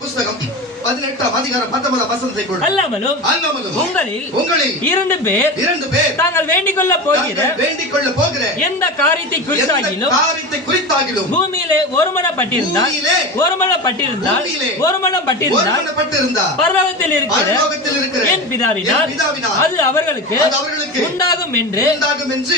புஸ்தகம் 18ஆம் அதிகாரம் 19ஆம் வசனத்தை கொடு. அல்லாமலும் உங்களில் இரண்டு பேர் தாங்கள் வேண்டிக் கொள்ள போகிற எந்த காரியத்தை குறித்தாகிலும் பூமியிலே ஒருமனப்பட்டிருந்தால் பரலோகத்தில் இருக்கிற என் பிதாவினால் அது அவர்களுக்கு உண்டாகும் என்று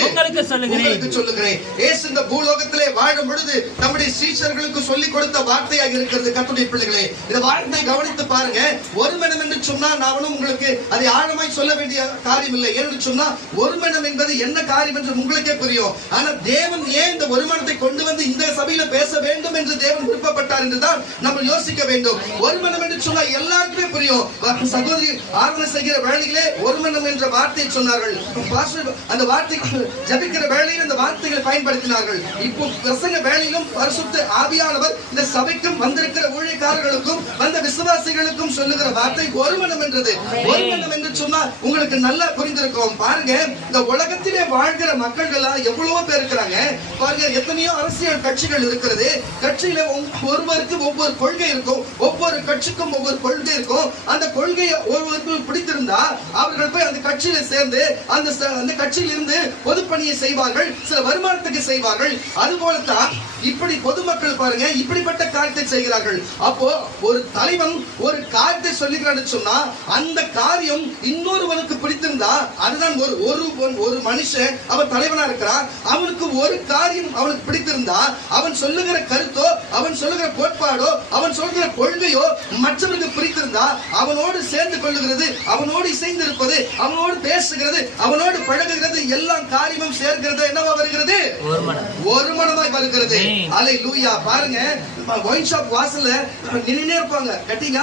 உங்களுக்கு சொல்லுகிறேன். இயேசு இந்த பூலோகத்திலே வாழும் பொழுது நம்முடைய சீஷர்களுக்கு சொல்லிக் கொடுத்த வார்த்தையாக இருக்கிறது. கர்த்தருடைய பிள்ளைகளே, இந்த வார்த்தை கவனித்து பாருங்க. ஒரு மனம் என்று சொன்னா நானும் உங்களுக்கு அதை ஆழமாய் சொல்ல வேண்டிய காரியம் இல்லை. என்று சொன்னா ஒரு மனம் என்பது என்ன காரியம் என்று உங்களுக்கே புரியும். ஆனா தேவன் ஏன் இந்த ஒரு மனத்தை கொண்டு வந்து இந்த சபையில பேச வேண்டும் என்று தேவன் விருப்பப்பட்டார் என்றுதான் நம்ம யோசிக்க வேண்டும். ஒரு மனம் என்று சொன்னா எல்லாருக்குமே புரியும். சகோதரி ஆராதனை செய்கிற வேளையிலே ஒரு மனம் என்ற வார்த்தையை சொன்னார்கள். அந்த வார்த்தை ஜபிக்கிற வேளையில் அந்த வார்த்தைகளை பயன்படுத்தினார்கள். இப்போ பிரசங்க வேளையிலும் பரிசுத்த ஆவியானவர் இந்த சபைக்கும் வந்திருக்கிற ஊழியக்காரர்களுக்கும் வந்த விசுவாசிகளுக்கும் சொல்லுகிற வார்த்தை ஒரு மனம் என்றது. ஒரு மனம் என்று சொன்னா உங்களுக்கு நல்லா புரிந்திருக்கும். பாருங்க, இந்த உலகத்திலே வாழ்கிற மக்கள் எல்லாம் எவ்வளவோ பேர் இருக்கிறாங்க. பாருங்க, எத்தனையோ அரசியல் கட்சிகள் இருக்கிறது. கட்சியில ஒருவருக்கு ஒவ்வொரு கொள்கை இருக்கும். ஒவ்வொரு கட்சிக்கும் ஒவ்வொரு கொள்கை இருக்கும். அந்த கொள்கையை ஒருவருக்கு பிடித்திருந்தா அவர்கள் போய் அந்த கட்சியில சேர்ந்து அந்த கட்சியில் இருந்து பொதுப்பணியை செய்வார்கள், சில வருமானத்துக்கு செய்வார்கள். அதுபோலத்தான் இப்படி பொதுமக்கள் பாருங்க இப்படிப்பட்ட காரியத்தை செய்கிறார்கள். அப்போ ஒரு தலைவன் ஒரு காரியத்தை சொல்லுகிறான்னு சொன்னா அந்த காரியம் இன்னொருவனுக்கு பிடித்திருந்தா அதுதான் ஒரு மனுஷன் அவன் தலைவனா இருக்கிறான். அவனுக்கு ஒரு காரியம் அவனுக்கு பிடித்திருந்தா அவன் சொல்லுகிற கருத்தோ அவன் சொல்லுகிற கோட்பாடோ அவன் சொல்லுகிற கொள்கையோ மற்றவருக்கு பிடித்திருந்தா அவனோடு சேர்ந்து கொள்ளுகிறது, அவனோடு இசைந்து இருப்பது, அவனோடு பேசுகிறது, அவனோடு பழகுகிறது, எல்லாம் காரியமும் சேர்க்கிறது. என்னவா வருகிறது? ஒரு மனமாய் வருகிறது. அல்லேலூயா. பாருங்க, ஒயின் ஷாப் வாசல்ல நின்னுட்டே இருப்பாங்க. கட்டிங்க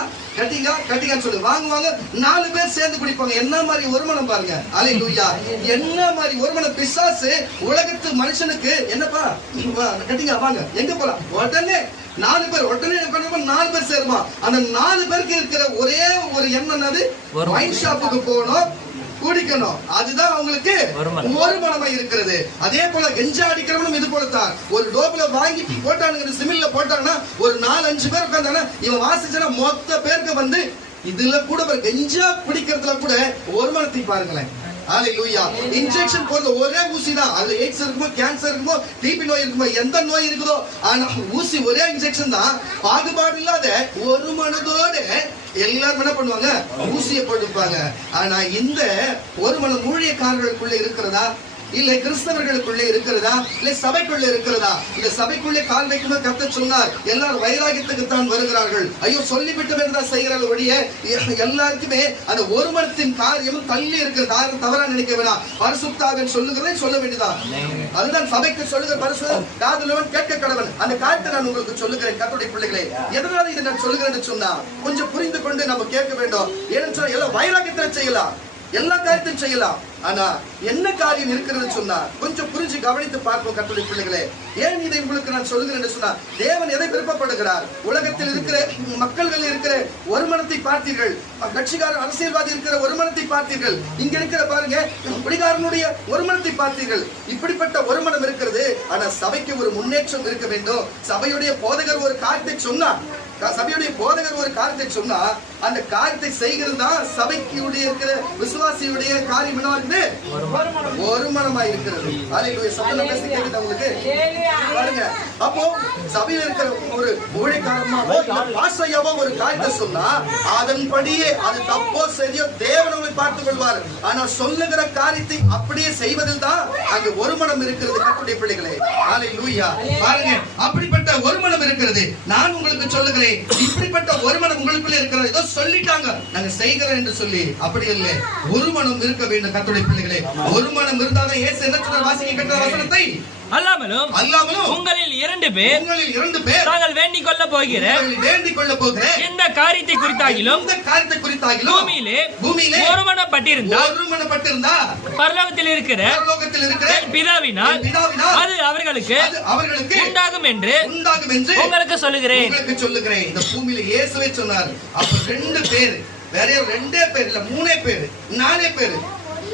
சொல்லு வாங்குவாங்க. 4 பேர் சேர்ந்து குடிப்பாங்க. என்ன மாதிரி ஒரு மனம் பாருங்க. அல்லேலூயா. என்ன மாதிரி ஒரு மனம். பிசாசு உலகத்து மனுஷனுக்கு என்னப்பா கட்டிங்க வாங்க எங்க போலாம் உடனே 4 பேர் உடனே 4 பேர் சேருமா. அந்த 4 பேருக்கு இருக்கிற ஒரே ஒரு எண்ணம் ஒயின் ஷாப்புக்கு போகணும், குடிக்கணும். அதுதான் அவங்களுக்கு ஒரு மனமாய் இருக்கிறது. அதே போல கெஞ்சா அடிக்கிறவனும் இது போலத்தான். ஒரு டோப்ல வாங்கி போட்டானுங்க, சிமில்ல போட்டாங்கன்னா ஒரு 4-5 பேர் உட்கார்ந்தானா இவன் வாசிச்சா மொத்த பேருக்கு வந்து இதுல கூட கெஞ்சா பிடிக்கிறதுல கூட ஒரு மனத்தை பாருங்களேன். ஹalleluya. இன்ஜெக்ஷன் போடுற ஒரே ஊசி தான். அது எய்ட்ஸ் இருக்குமோ, கேன்சர் இருக்குமோ, டிபி நோய் இருக்குமோ, எந்த நோய் இருக்குதோ ஆனா ஊசி ஒரே இன்ஜெக்ஷன் தான். பாகுபாடு இல்லாத ஒரு மனதோட எல்லாரும் என்ன பண்ணுவாங்க, ஊசியை போட்டுப்பாங்க. ஆனா இந்த ஒரு மனம் ஊழியக்காரர்களுக்குள்ள இருக்கிறதா, இல்ல கிறிஸ்தவர்களுக்குள்ளே இருக்கிறதா, இல்ல சபைக்குள்ள இருக்கிறதா? இந்த சபைக்குள்ளே கால் வைக்கும்போது கர்த்தர் சொன்னார் எல்லாரும் வைராகியத்துக்கு தான் வருகிறார்கள். ஐயோ சொல்லிவிட்டு வேண்டாம் செய்கிறார்கள் ஒழிய எல்லாருக்குமே அந்த ஒரு மனத்தின் காரியம் தள்ளி இருக்கிறது. யாரும் தவறா நினைக்க வேணாம். பரிசுத்தாவின் சொல்லுகிறதை சொல்ல வேண்டியதான். அதுதான் சபைக்கு சொல்லுகிற பரிசுத்த காதுள்ளவன் கேட்க கடவன். அந்த காரியத்தை நான் உங்களுக்கு சொல்லுகிறேன். கர்த்தருடைய பிள்ளைகளே, எதனால இதை நான் சொல்லுகிறேன்னு சொன்னா கொஞ்சம் புரிந்து கொண்டு நம்ம கேட்க வேண்டும். ஏன்னு சொன்னா எல்லாம் வைராகியத்துல செய்யலாம், எல்லா காரியத்தையும் செய்யலாம். ஆனா என்ன காரியம் இருக்கிறது சொன்னா கொஞ்சம் புரிஞ்சு கவனித்து பார்ப்போம். கர்த்தருடைய பிள்ளைகளே, ஏன் இதை உங்களுக்கு நான் சொல்லுகிறேன் சொன்னா தேவன் எதை விருப்பப்படுகிறார்? உலகத்தில் இருக்கிற மக்கள்கள் இருக்கிற ஒரு மனத்தை பார்த்தீர்கள், கட்சிக்காரர் அரசியல்வாதி இருக்கிற ஒரு மனத்தை பார்த்தீர்கள், இங்க இருக்கிற பாருங்க குடிகாரனுடைய ஒரு மனத்தை பார்த்தீர்கள். இப்படிப்பட்ட ஒரு மனம் இருக்கிறது. ஆனா சபைக்கு ஒரு முன்னேற்றம் இருக்க வேண்டும். சபையுடைய போதகர் ஒரு காரியத்தை சொன்னா அந்த காரியத்தை செய்கிறது தான் சபைக்கு இருக்கிற விசுவாசியுடைய காரியம் என்ன இருக்குது? ஒரு மனமா இருக்கிறது. அல்லேலூயா. சத்தமா பேசி கேக்குதா உங்களுக்கு? பாருங்க, அப்போ சபையில இருக்கிற ஒரு ஊழியக்காரமாவோ இல்ல பாஸ்டரையாவோ ஒரு காரியத்தை சொன்னா அதன்படியே அது தப்போ சரியோ தேவன் அவரை பார்த்துக் கொள்வார். ஆனா சொல்லுகிற காரியத்தை அப்படியே செய்வதில் தான் அங்க ஒரு மனம் இருக்கிறது. கர்த்தருடைய பிள்ளைகளே, அல்லேலூயா. பாருங்க, அப்படிப்பட்ட ஒரு மனம் இருக்கிறது. நான் உங்களுக்கு சொல்லுகிறேன், இப்படிப்பட்ட ஒரு மனம் உங்களுக்குள்ள இருக்கிறது. ஏதோ சொல்லிட்டாங்க நாங்க செய்கிறோம் என்று சொல்லி அப்படி இல்லை. ஒரு மனம் இருக்க வேண்டும். கர்த்தருடைய பிள்ளைகளே, ஒரு மனம் இருந்தாதான் இயேசு என்ன சொன்னார்? வாசிங்க கேட்ட வசனத்தை. அல்லாமலும் உங்களில் இரண்டு பேர் தாங்கள் வேண்டிக் கொள்ள போகிற எந்த காரியத்தை குறித்தாகிலும் பூமியிலே ஒருமனப்பட்டிருந்தா பரலோகத்தில் இருக்கிற பிதாவினால் அது அவர்களுக்கு உண்டாகும் என்று உங்களுக்கு சொல்லுகிறேன். இந்த பூமியில இயேசுவே சொன்னார். அப்ப 2 பேர், வேற 2 பேர் இல்ல 3 பேர் 4 பேர்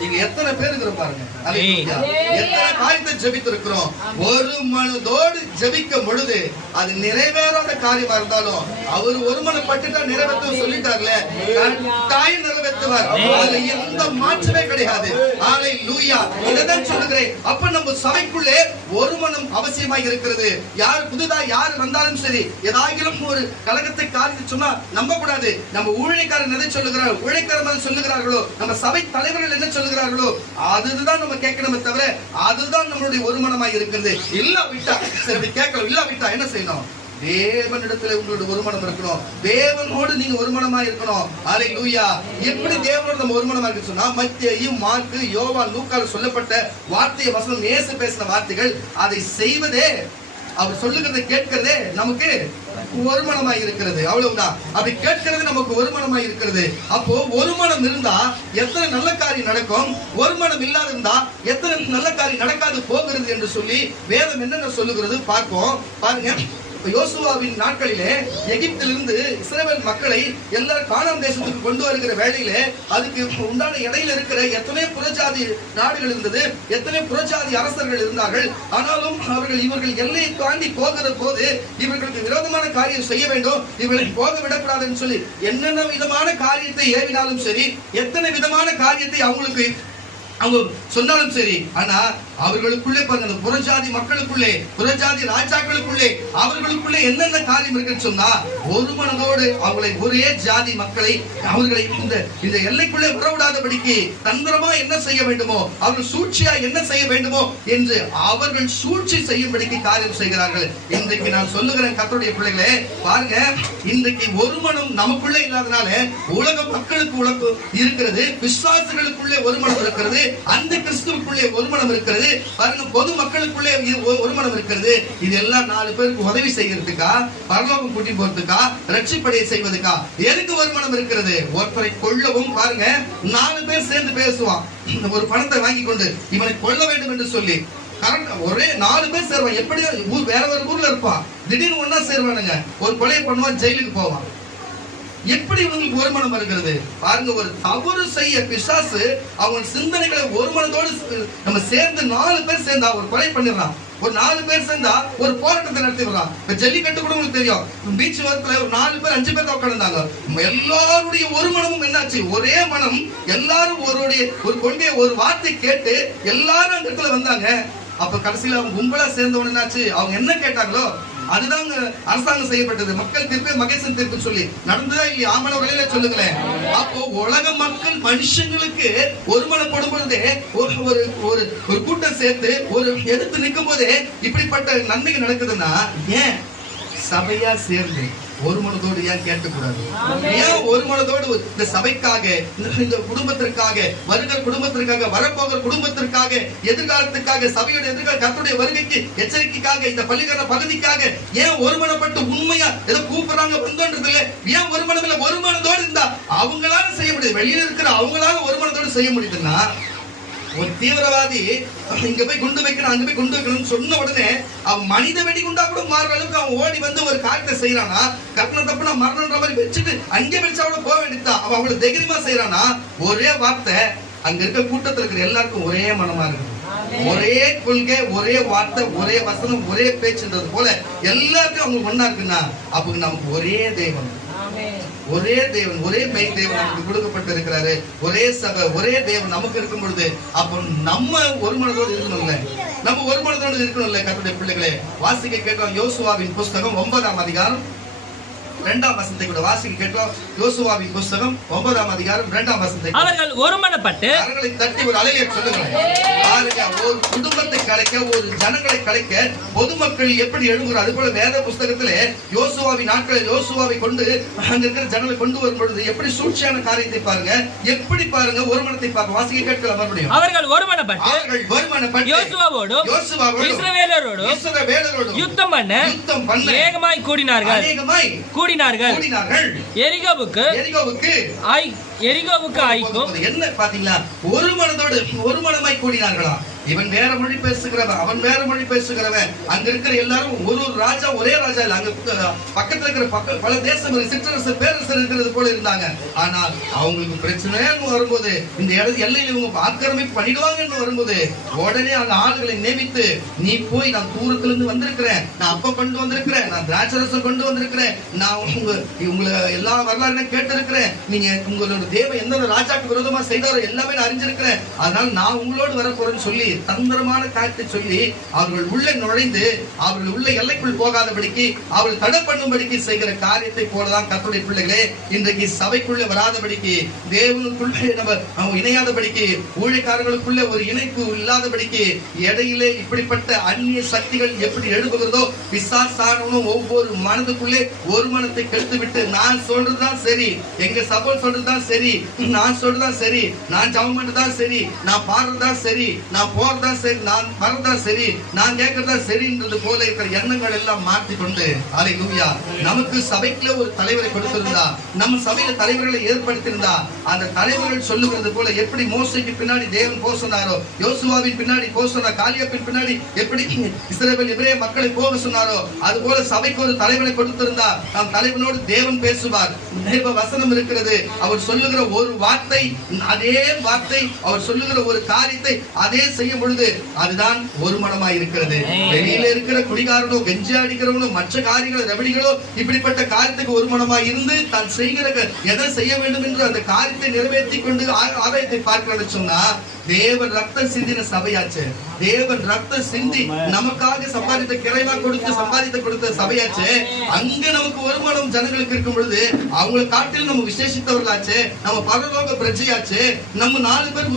இங்க எத்தனை பேர் இருக்கிறோம் பாருங்க. அல்லேலூயா. எத்தனை காரியத்தை ஜெபித்து இருக்கிறோம். ஒரு மனதோடு ஜெபிக்கும் பொழுது அது நிறைவேறாத காரியமா இருந்தாலும் அவர் ஒரு மனப்பட்டுட்டா நிறைவேற்ற சொல்லிட்டார்ல, கட்டாயம் நிறைவேற்றுவார். அதுல எந்த மாற்றமே கிடையாது. அல்லேலூயா. இதைதான் சொல்லுகிறேன். அப்ப நம்ம சபைக்குள்ளே ஒரு மனம் அவசியமாக இருக்கிறது. யார் புதுதா யார் வந்தாலும் சரி, ஏதாயிலும் ஒரு கலகத்தை காரியத்தை சொன்னா நம்ப கூடாது. நம்ம ஊழியக்காரன் எதை சொல்லுகிறார், ஊழியக்காரன் சொல்லுகிறார்களோ, நம்ம சபை தலைவர்கள் என்ன சொல்லுகிறார்களோ அதுதான் நம்ம கேட்கணுமே தவிர அதுதான் நம்மளுடைய ஒரு மனமாய் இருக்கிறது. இல்லாவிட்டா சரி கேட்கலாம், இல்லாவிட்டா என்ன செய்யணும்? தேவனிடத்துல உங்களுடைய ஒரு மனம் இருக்கணும். தேவனோடு நீங்க ஒரு மனமா இருக்கணும். அல்லேலூயா. எப்படி தேவனோடு நம்ம ஒரு மனமா இருக்கு சொன்னா, மத்தேயு, மார்க்கு, யோவான், லூக்கால சொல்லப்பட்ட வார்த்தை வசனம், இயேசு பேசின வார்த்தைகள், அதை செய்வதே, அவர் சொல்லுகிறதை கேட்கிறதே நமக்கு ஒரு மனமாய் இருக்கிறது. அவ்வளவுதான். அப்படி கேட்கிறது நமக்கு ஒரு மனமாய் இருக்கிறது. அப்போ ஒரு மனம் இருந்தா எத்தனை நல்ல காரியம் நடக்கும், ஒரு மனம் இல்லாத இருந்தா எத்தனை நல்ல காரியம் நடக்காது போகிறது என்று சொல்லி வேதம் என்னென்ன சொல்லுகிறது பார்ப்போம். பாருங்க, யோசுவாவின் நாட்களிலே எகிப்திலிருந்து இஸ்ரவேல் மக்களை எல்லாரும் கானான் தேசத்துக்கு கொண்டு வருகிற வேளையிலே அதுக்கு உண்டான இடையில இருக்கிற எத்தனை புறஜாதி நாடுகள் இருந்தது, எத்தனை புறஜாதி அரசர்கள் இருந்தார்கள். ஆனாலும் இவர்கள் எல்லையை தாண்டி போகிற போது இவர்களுக்கு விரோதமான காரியம் செய்ய வேண்டும், இவர்களை போக விடக்கூடாதுன்னு சொல்லி என்னென்ன விதமான காரியத்தை ஏவினாலும் சரி, எத்தனை விதமான காரியத்தை அவங்களுக்கு அவங்க சொன்னாலும் சரி, ஆனா அவர்களுக்குள்ளே பாருங்க, அந்த புறஜாதி மக்களுக்குள்ளே, புறஜாதி ராஜாக்களுக்குள்ளே, அவர்களுக்குள்ளே என்னென்ன காரியம் இருக்குன்னு சொன்னா, ஒரு மனதோடு அவங்களை, ஒரே ஜாதி மக்களை அவர்களை இந்த எல்லைக்குள்ளே வரவிடாதபடிக்கு தந்திரமா என்ன செய்ய வேண்டுமோ, அவர்கள் சூழ்ச்சியா என்ன செய்ய வேண்டுமோ என்று அவர்கள் சூழ்ச்சி செய்யும்படிக்கு காரியம் செய்கிறார்கள். இன்றைக்கு நான் சொல்லுகிறேன் கர்த்தருடைய பிள்ளைகளே, பாருங்க, இன்றைக்கு ஒரு மனம் நமக்குள்ளே இல்லாதனால உலக மக்களுக்கு உலகம் இருக்கிறது, விசுவாசிகளுக்குள்ளே ஒரு மனம் இருக்கிறது, அந்த கிறிஸ்துவுக்குள்ளே ஒரு மனம் இருக்கிறது, பாருங்க, பொது மக்களுக்குள்ளே ஒரு மனம் இருக்கிறது. இதெல்லாம் 4 பேருக்கு உதவி செய்யறதுக்கா, பரலோகம் கூட்டி போறதுக்கா, ரட்சிப்படைய செய்வதுக்கா? எதுக்கு ஒரு மனம் இருக்கிறது? ஒருத்தரை கொல்லவும் பாருங்க 4 பேர் சேர்ந்து பேசுவான். ஒரு பணத்தை வாங்கி கொண்டு இவனை கொல்ல வேண்டும் என்று சொல்லி ஒரே 4 பேர் சேருவான். எப்படி வேற வேற ஊர்ல இருப்பான், திடீர்னு ஒன்னா சேருவானுங்க, ஒரு கொலையை பண்ணுவான், ஜெயிலுக்கு போவான். எப்படி இவங்களுக்கு ஒரு மனம் வருகிறது பாருங்க. ஒரு தவறு செய்ய பிசாசு அவங்க சிந்தனைகளை ஒரு மனதோடு நம்ம சேர்ந்து 4 பேர் சேர்ந்தா ஒரு கொலை பண்ணிடலாம். ஒரு 4 பேர் சேர்ந்தா ஒரு போராட்டத்தை நடத்திடுறான். இப்ப ஜல்லிக்கட்டு கூட உங்களுக்கு தெரியும், பீச் ஓரத்துல ஒரு 4 பேர் 5 பேர் தான் உட்கார்ந்தாங்க. எல்லாருடைய ஒரு மனமும் என்னாச்சு, ஒரே மனம். எல்லாரும் ஒரு கொள்கையை, ஒரு வார்த்தை கேட்டு எல்லாரும் அந்த இடத்துல வந்தாங்க. அப்ப கடைசியில அவங்க கும்பலா சேர்ந்தவன என்னாச்சு, அவங்க என்ன கேட்டாங்களோ அதுதான் அரசாங்கம் செய்யப்பட்டது. மக்கள் தீர்ப்பு, மகேசன் தீர்ப்பு சொல்லி நடந்ததா இல்லையா? ஆமன வழியில சொல்லுங்களேன். அப்போ உலக மக்கள் மனுஷங்களுக்கு ஒருமனப்படும் பொழுதே ஒரு கூட்டம் சேர்த்து ஒரு எடுத்து நிற்கும் போதே இப்படிப்பட்ட நன்மைகள் நடக்குதுன்னா, ஏன் சபையா சேர்ந்து ஒரு மனதோடு ஏன் கேட்கக்கூடாது? ஏன் ஒரு மனதோடு இந்த சபைக்காக, இந்த குடும்பத்திற்காக, வருகிற குடும்பத்திற்காக, வரப்போகிற குடும்பத்திற்காக, எதிர்காலத்துக்காக, சபையோட எதிர்கால கர்த்தருடைய வருகைக்கு எச்சரிக்கைக்காக, இந்த பள்ளிக்கான பகுதிக்காக ஏன் ஒரு மனப்பட்டு உண்மையா ஏதோ கூப்பிடுறாங்க வந்தோன்றது இல்ல, ஏன் ஒரு மனம் இல்ல? ஒரு மனதோடு இருந்தா அவங்களால செய்ய முடியுது. வெளியில இருக்கிற அவங்களால ஒரு மனதோடு செய்ய முடியுதுன்னா, ஒரு தீவிரவாதி இங்க போய் குண்டு வைக்கணும், அங்க போய் குண்டு வைக்கணும்னு சொன்ன உடனே அவன் மனித வெடி குண்டா கூட மாறுற அளவுக்கு அவன் ஓடி வந்து ஒரு காரியத்தை செய்யறானா, கற்பனை தப்புனா மரணன்ற மாதிரி வச்சுட்டு அங்கே வச்சா கூட போக வேண்டியதான். அவன் அவ்வளவு தைரியமா செய்யறானா, ஒரே வார்த்தை அங்க இருக்க கூட்டத்தில் இருக்கிற எல்லாருக்கும் ஒரே மனமா இருக்கு, ஒரே கொள்கை, ஒரே வார்த்தை, ஒரே வசனம், ஒரே பேச்சுன்றது போல எல்லாருக்கும் அவங்க ஒண்ணா இருக்குன்னா, அப்ப நமக்கு ஒரே தெய்வம், ஒரே தேவன், ஒரே மெய் தேவன் நமக்கு கொடுக்கப்பட்டு இருக்கிறாரு. ஒரே சபை, ஒரே தேவன் நமக்கு இருக்கும் பொழுது அப்ப நம்ம ஒரு மனதோடு இருக்கணும்ல, நம்ம ஒரு மனதோடு இருக்கணும்ல. கர்த்தருடைய பிள்ளைகளே, வாசிக்க கேட்டோம் யோசுவாவின் புஸ்தகம் 9ஆம் அதிகாரம் 2ஆம் வசனத்தை கூட வாசிக்க கேட்டோம். யோசுவாவின் புஸ்தகம் 9ஆம் அதிகாரம் 2ஆம் வசனத்தை. அவர்கள் ஒருமனப்பட்டு அவர்களை தட்டி ஒரு அலையை சொல்லுங்க. பாருங்க, ஒரு குடும்பத்தை கலைக்க, ஒரு ஜனங்களை கலைக்க பொதுமக்கள் எப்படி எழுதுகிறார், அது போல வேத புஸ்தகத்திலே யோசுவாவின் நாட்களில் யோசுவாவை கொண்டு அங்க இருக்கிற ஜனங்களை கொண்டு வரும் பொழுது எப்படி சூழ்ச்சியான காரியத்தை பாருங்க, எப்படி பாருங்க ஒரு மனத்தை பாருங்க. வாசிக்க கேட்கலாம் மறுபடியும். அவர்கள் ஒருமனப்பட்டு யோசுவாவோடும் இஸ்ரவேலரோடும் யுத்தம் பண்ண ஏகமாய் கூடினார்கள். எரிகோவுக்கு ஐக்கும். என்ன பாத்தீங்களா, ஒரு மனதோடு ஒரு மனமாய் கூடினார்களா? இவன் வேற மொழி பேசுகிறவன், அவன் வேற மொழி பேசுகிறவன். அங்க இருக்கிற எல்லாரும் ஒரு ராஜா, ஒரே ராஜா இல்ல, அங்க பக்கத்துல இருக்கிற பல தேசம் சிற்றரசு பேரரசர் இருக்கிறது போல இருந்தாங்க. ஆனால் அவங்களுக்கு பிரச்சனைன்னு வரும்போது, இந்த எல்லையில இவங்க ஆக்கிரமிப்பு பண்ணிடுவாங்கன்னு வரும்போது, உடனே அந்த ஆளுகளை நியமித்து, நீ போய் நான் தூரத்துல இருந்து வந்திருக்கிறேன், நான் அப்ப கொண்டு வந்திருக்கிறேன், நான் திராட்சரசம் கொண்டு வந்திருக்கிறேன், நான் உங்களை எல்லா வரலாறு கேட்டு இருக்கிறேன், நீங்க உங்களோட தேவன் எந்தெந்த ராஜாக்கு விரோதமா செய்தாரோ எல்லாமே நான் அறிஞ்சிருக்கிறேன், அதனால நான் உங்களோடு வர போறேன்னு சொல்லி தந்திரமான காரியத்தை சொல்லி அவர்கள் உள்ள நுழைந்து அவர்கள் உள்ள எல்லைக்குள் போகாதபடிக்கு அவர்கள் தடை பண்ணும்படிக்கு செய்கிற காரியத்தை போலதான் கர்த்தருடைய பிள்ளைகளே இன்றைக்கு சபைக்குள்ள வராதபடிக்கு, தேவனுக்குள்ளே நம்ம இணையாதபடிக்கு, ஊழியக்காரர்களுக்குள்ள ஒரு இணைப்பு இல்லாதபடிக்கு, இடையிலே இப்படிப்பட்ட அந்நிய சக்திகள் எப்படி எழுப்புகிறதோ, பிசாசானவனும் ஒவ்வொரு மனதுக்குள்ளே ஒரு மனத்தை கெடுத்து விட்டு, நான் சொல்றதுதான் சரி, எங்க சபை சொல்றதுதான் சரி, நான் சொல்றதுதான் சரி, நான் ஜெபம் பண்றதா சரி, நான் பாடுறதா சரி, நான் போறதா சரி, நான் வரதா சரி, நான் கேட்கறதா சரின்றது போல இருக்கிற எண்ணங்கள் எல்லாம் மாற்றி கொண்டு, அல்லேலூயா, நமக்கு சபைக்குள்ள ஒரு தலைவரை கொடுத்திருந்தா, நம்ம சபையில தலைவர்களை ஏற்படுத்தியிருந்தா, அந்த தலைவர்கள் சொல்லுகிறது போல எப்படி மோசேக்கு பின்னாடி தேவன் போக சொன்னாரோ, யோசுவாவின் பின்னாடி போக சொன்னார், காலியாப்பின் பின்னாடி எப்படி இஸ்ரவேல் எபிரேய மக்களை போக சொன்னாரோ, அது போல சபைக்கு ஒரு தலைவரை கொடுத்திருந்தா, நம் தலைவனோடு தேவன் பேசுவார். தேவ வசனம் இருக்கிறது, அவர் சொல்லுகிற ஒரு வார்த்தை, அதே வார்த்தை, அவர் சொல்லுகிற ஒரு காரியத்தை அதே செய்யும் பொழுது அதுதான் ஒரு மனமாய் இருக்கிறது. வெளியில இருக்கிற குடிகாரனோ, கெஞ்சி அடிக்கிறவனோ, மற்ற காரியங்களோ, ரபடிகளோ இப்படிப்பட்ட காரியத்துக்கு ஒரு மனமாய் இருந்து தான் செய்கிற எதை செய்ய வேண்டும் என்று அந்த காரியத்தை நிறைவேற்றி கொண்டு ஆதாயத்தை பார்க்கிறேன்னு சொன்னா, தேவன் ரத்தம் சிந்தின சபையாச்சு, தேவன் ரத்தம் சிந்தி நமக்காக சம்பாதித்த கிரைவா கொடுத்து சம்பாதித்த கொடுத்த சபையாச்சு. அங்க நமக்கு வருமானம் ஜனங்களுக்கு இருக்கும் பொழுது அவங்களை காட்டில் நம்ம விசேஷித்தவர்களாச்சு, நம்ம பரலோக பிரஜையாச்சு, நம்ம 4 பேர்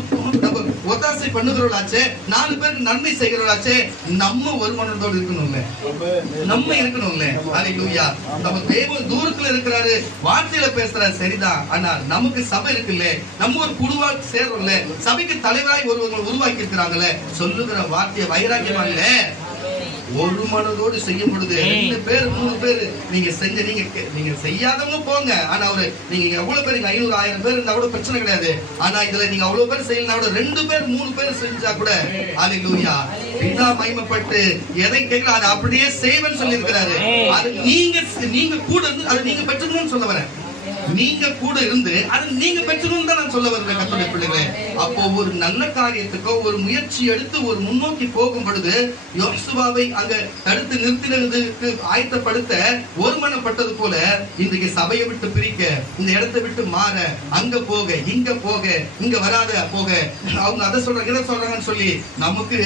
நம்ம ஒத்தாசை பண்ணுகிறவர்களாச்சு, 4 பேருக்கு நன்மை செய்கிறவர்களாச்சு. நம்ம வருமானத்தோடு இருக்கணும்ல, நம்ம இருக்கணும்ல. அல்லேலூயா. நம்ம தேவன் தூரத்துல இருக்கிறாரு, வார்த்தையில பேசுறாரு சரிதான், ஆனா நமக்கு சபை இருக்குல்ல, நம்ம ஒரு குழுவா சேர்றோம்ல, சபைக்கு தலைவராய் ஒருவங்க உருவாக்கி இருக்கிறாங்களே, சொல்லுகிற வார்த்தையை வைராக்கியமா இல்ல, ஒரு மனதோடு செய்யும் பொழுது 2 பேர் 3 பேர் நீங்க செஞ்ச, நீங்க செய்யாதவங்க போங்க, ஆனா நீங்க எவ்வளவு பேர் 500 1000 பேர் இருந்தா கூட பிரச்சனை கிடையாது. ஆனா இதுல நீங்க அவ்வளவு பேர் செய்யலனா கூட 2 பேர் 3 பேர் செஞ்சா கூட அல்லேலூயா, பிதா மகிமைப்பட்டு எதை கேட்கல அதை அப்படியே செய்வேன்னு சொல்லி இருக்கிறாரு. அது நீங்க கூட இருந்து அதை நீங்க பெற்றுக்கணும்னு சொல்ல வரேன், நீங்க கூட இருந்து அது நீங்க பெற்றணும் தான் நான் சொல்ல வருகிறேன் கர்த்தருடைய பிள்ளைகளே. அப்போ ஒரு நல்ல காரியத்துக்கோ ஒரு முயற்சி எடுத்து ஒரு முன்னோக்கி போகும் பொழுது யோசுவாவை அங்க தடுத்து நிறுத்தினதுக்கு ஆயத்தப்படுத்த ஒருமனப்பட்டது போல இன்றைக்கு சபையை விட்டு பிரிக்க, இந்த இடத்தை விட்டு மாற, அங்க போக இங்க போக, இங்க வராத போக, அவங்க அதை சொல்றாங்க இதை சொல்றாங்கன்னு சொல்லி நமக்கு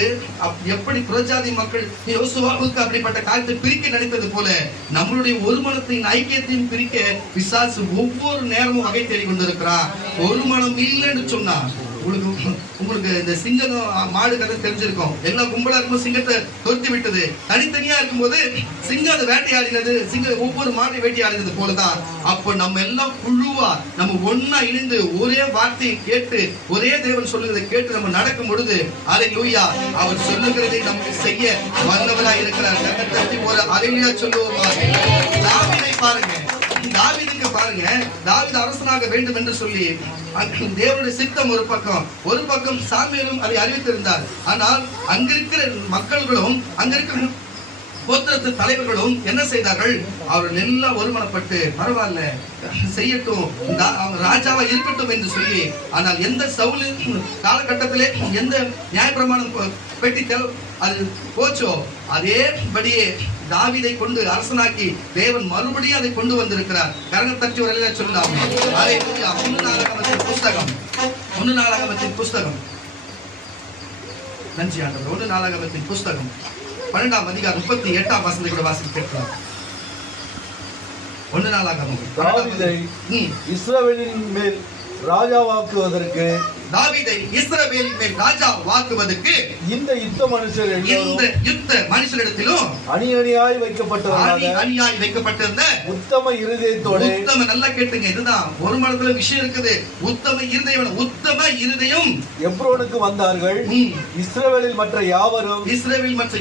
எப்படி புறஜாதி மக்கள் யோசுவாவுக்கு அப்படிப்பட்ட காரியத்தை பிரிக்க நினைத்தது போல நம்மளுடைய ஒருமனத்தின் ஐக்கியத்தையும் பிரிக்க பிசாசு ஒவ்வொரு நேரமும் வகை தேடி கொண்டிருக்கிறான். ஒரு மனம் இல்லைன்னு சொன்னா, உங்களுக்கு இந்த சிங்கம் மாடு கதை தெரிஞ்சிருக்கும், எல்லாம் கும்பலா இருக்கும்போது சிங்கத்தை தொத்தி விட்டது, தனித்தனியா இருக்கும்போது சிங்கம் அதை வேட்டையாடினது, சிங்கம் ஒவ்வொரு மாட்டை வேட்டையாடினது போலதான். அப்போ நம்ம எல்லாம் குழுவா நம்ம ஒன்னா இணைந்து ஒரே வார்த்தையை கேட்டு ஒரே தேவன் சொல்லுகிறதை கேட்டு நம்ம நடக்கும் பொழுது அல்லேலூயா, அவர் சொல்லுகிறதை நமக்கு செய்ய வல்லவராய் இருக்கிறார். ஒரு அல்லேலூயா சொல்லுவோம். தாவீதை பாருங்க, தாவீதுக்கு பாருங்க, தாவீது அரசனாக வேண்டும் என்று சொல்லி தேவனுடைய சித்தம் ஒரு பக்கம் சாமுவேலும் அதை அறிவித்திருந்தார். ஆனால் அங்க இருக்கிற மக்கள்களும் அங்க இருக்கிற கோத்திரத்து தலைவர்களும் என்ன செய்தார்கள், அவர்கள் எல்லாம் ஒருமனப்பட்டு பரவாயில்ல செய்யட்டும், ராஜாவா இருக்கட்டும் என்று சொல்லி. ஆனால் எந்த சவுல் காலகட்டத்திலே எந்த நியாயப்பிரமாணம் பெட்டி அது போச்சோ அதேபடியே தாவீதை கொண்டு அரசனாக்கி தேவன் மறுபடியும் அதை கொண்டு வந்திருக்கிறார். கரங்கள் தட்டி ஒரு சொல்லலாம். ஒன்னு நாளாகமத்தின் புஸ்தகம் நன்றி ஆண்டவர். 1 நாளாகமத்தின் புஸ்தகம் 12ஆம் அதிகாரம் 38ஆம் வசனத்தை கூட வாசித்து கேட்கலாம். 1 நாளாகமம். தாவீதை இஸ்ரவேலின் மேல் ராஜாவாக்குவதற்கு தாவீதை இஸ்ரவேலின் மேல் ராஜாவாக்குவதற்கு இந்த யுத்த மனுஷரிடத்திலும் அணியாய் வைக்கப்பட்டிருந்த உத்தம இருதயத்தோடு, உத்தம நல்லா கேட்டுங்க, இதுதான் ஒரு மனதுல விஷயம் இருக்குது. உத்தம இருதயம் எப்ரோனுக்கு வந்தார்கள். இஸ்ரவேலில் மற்ற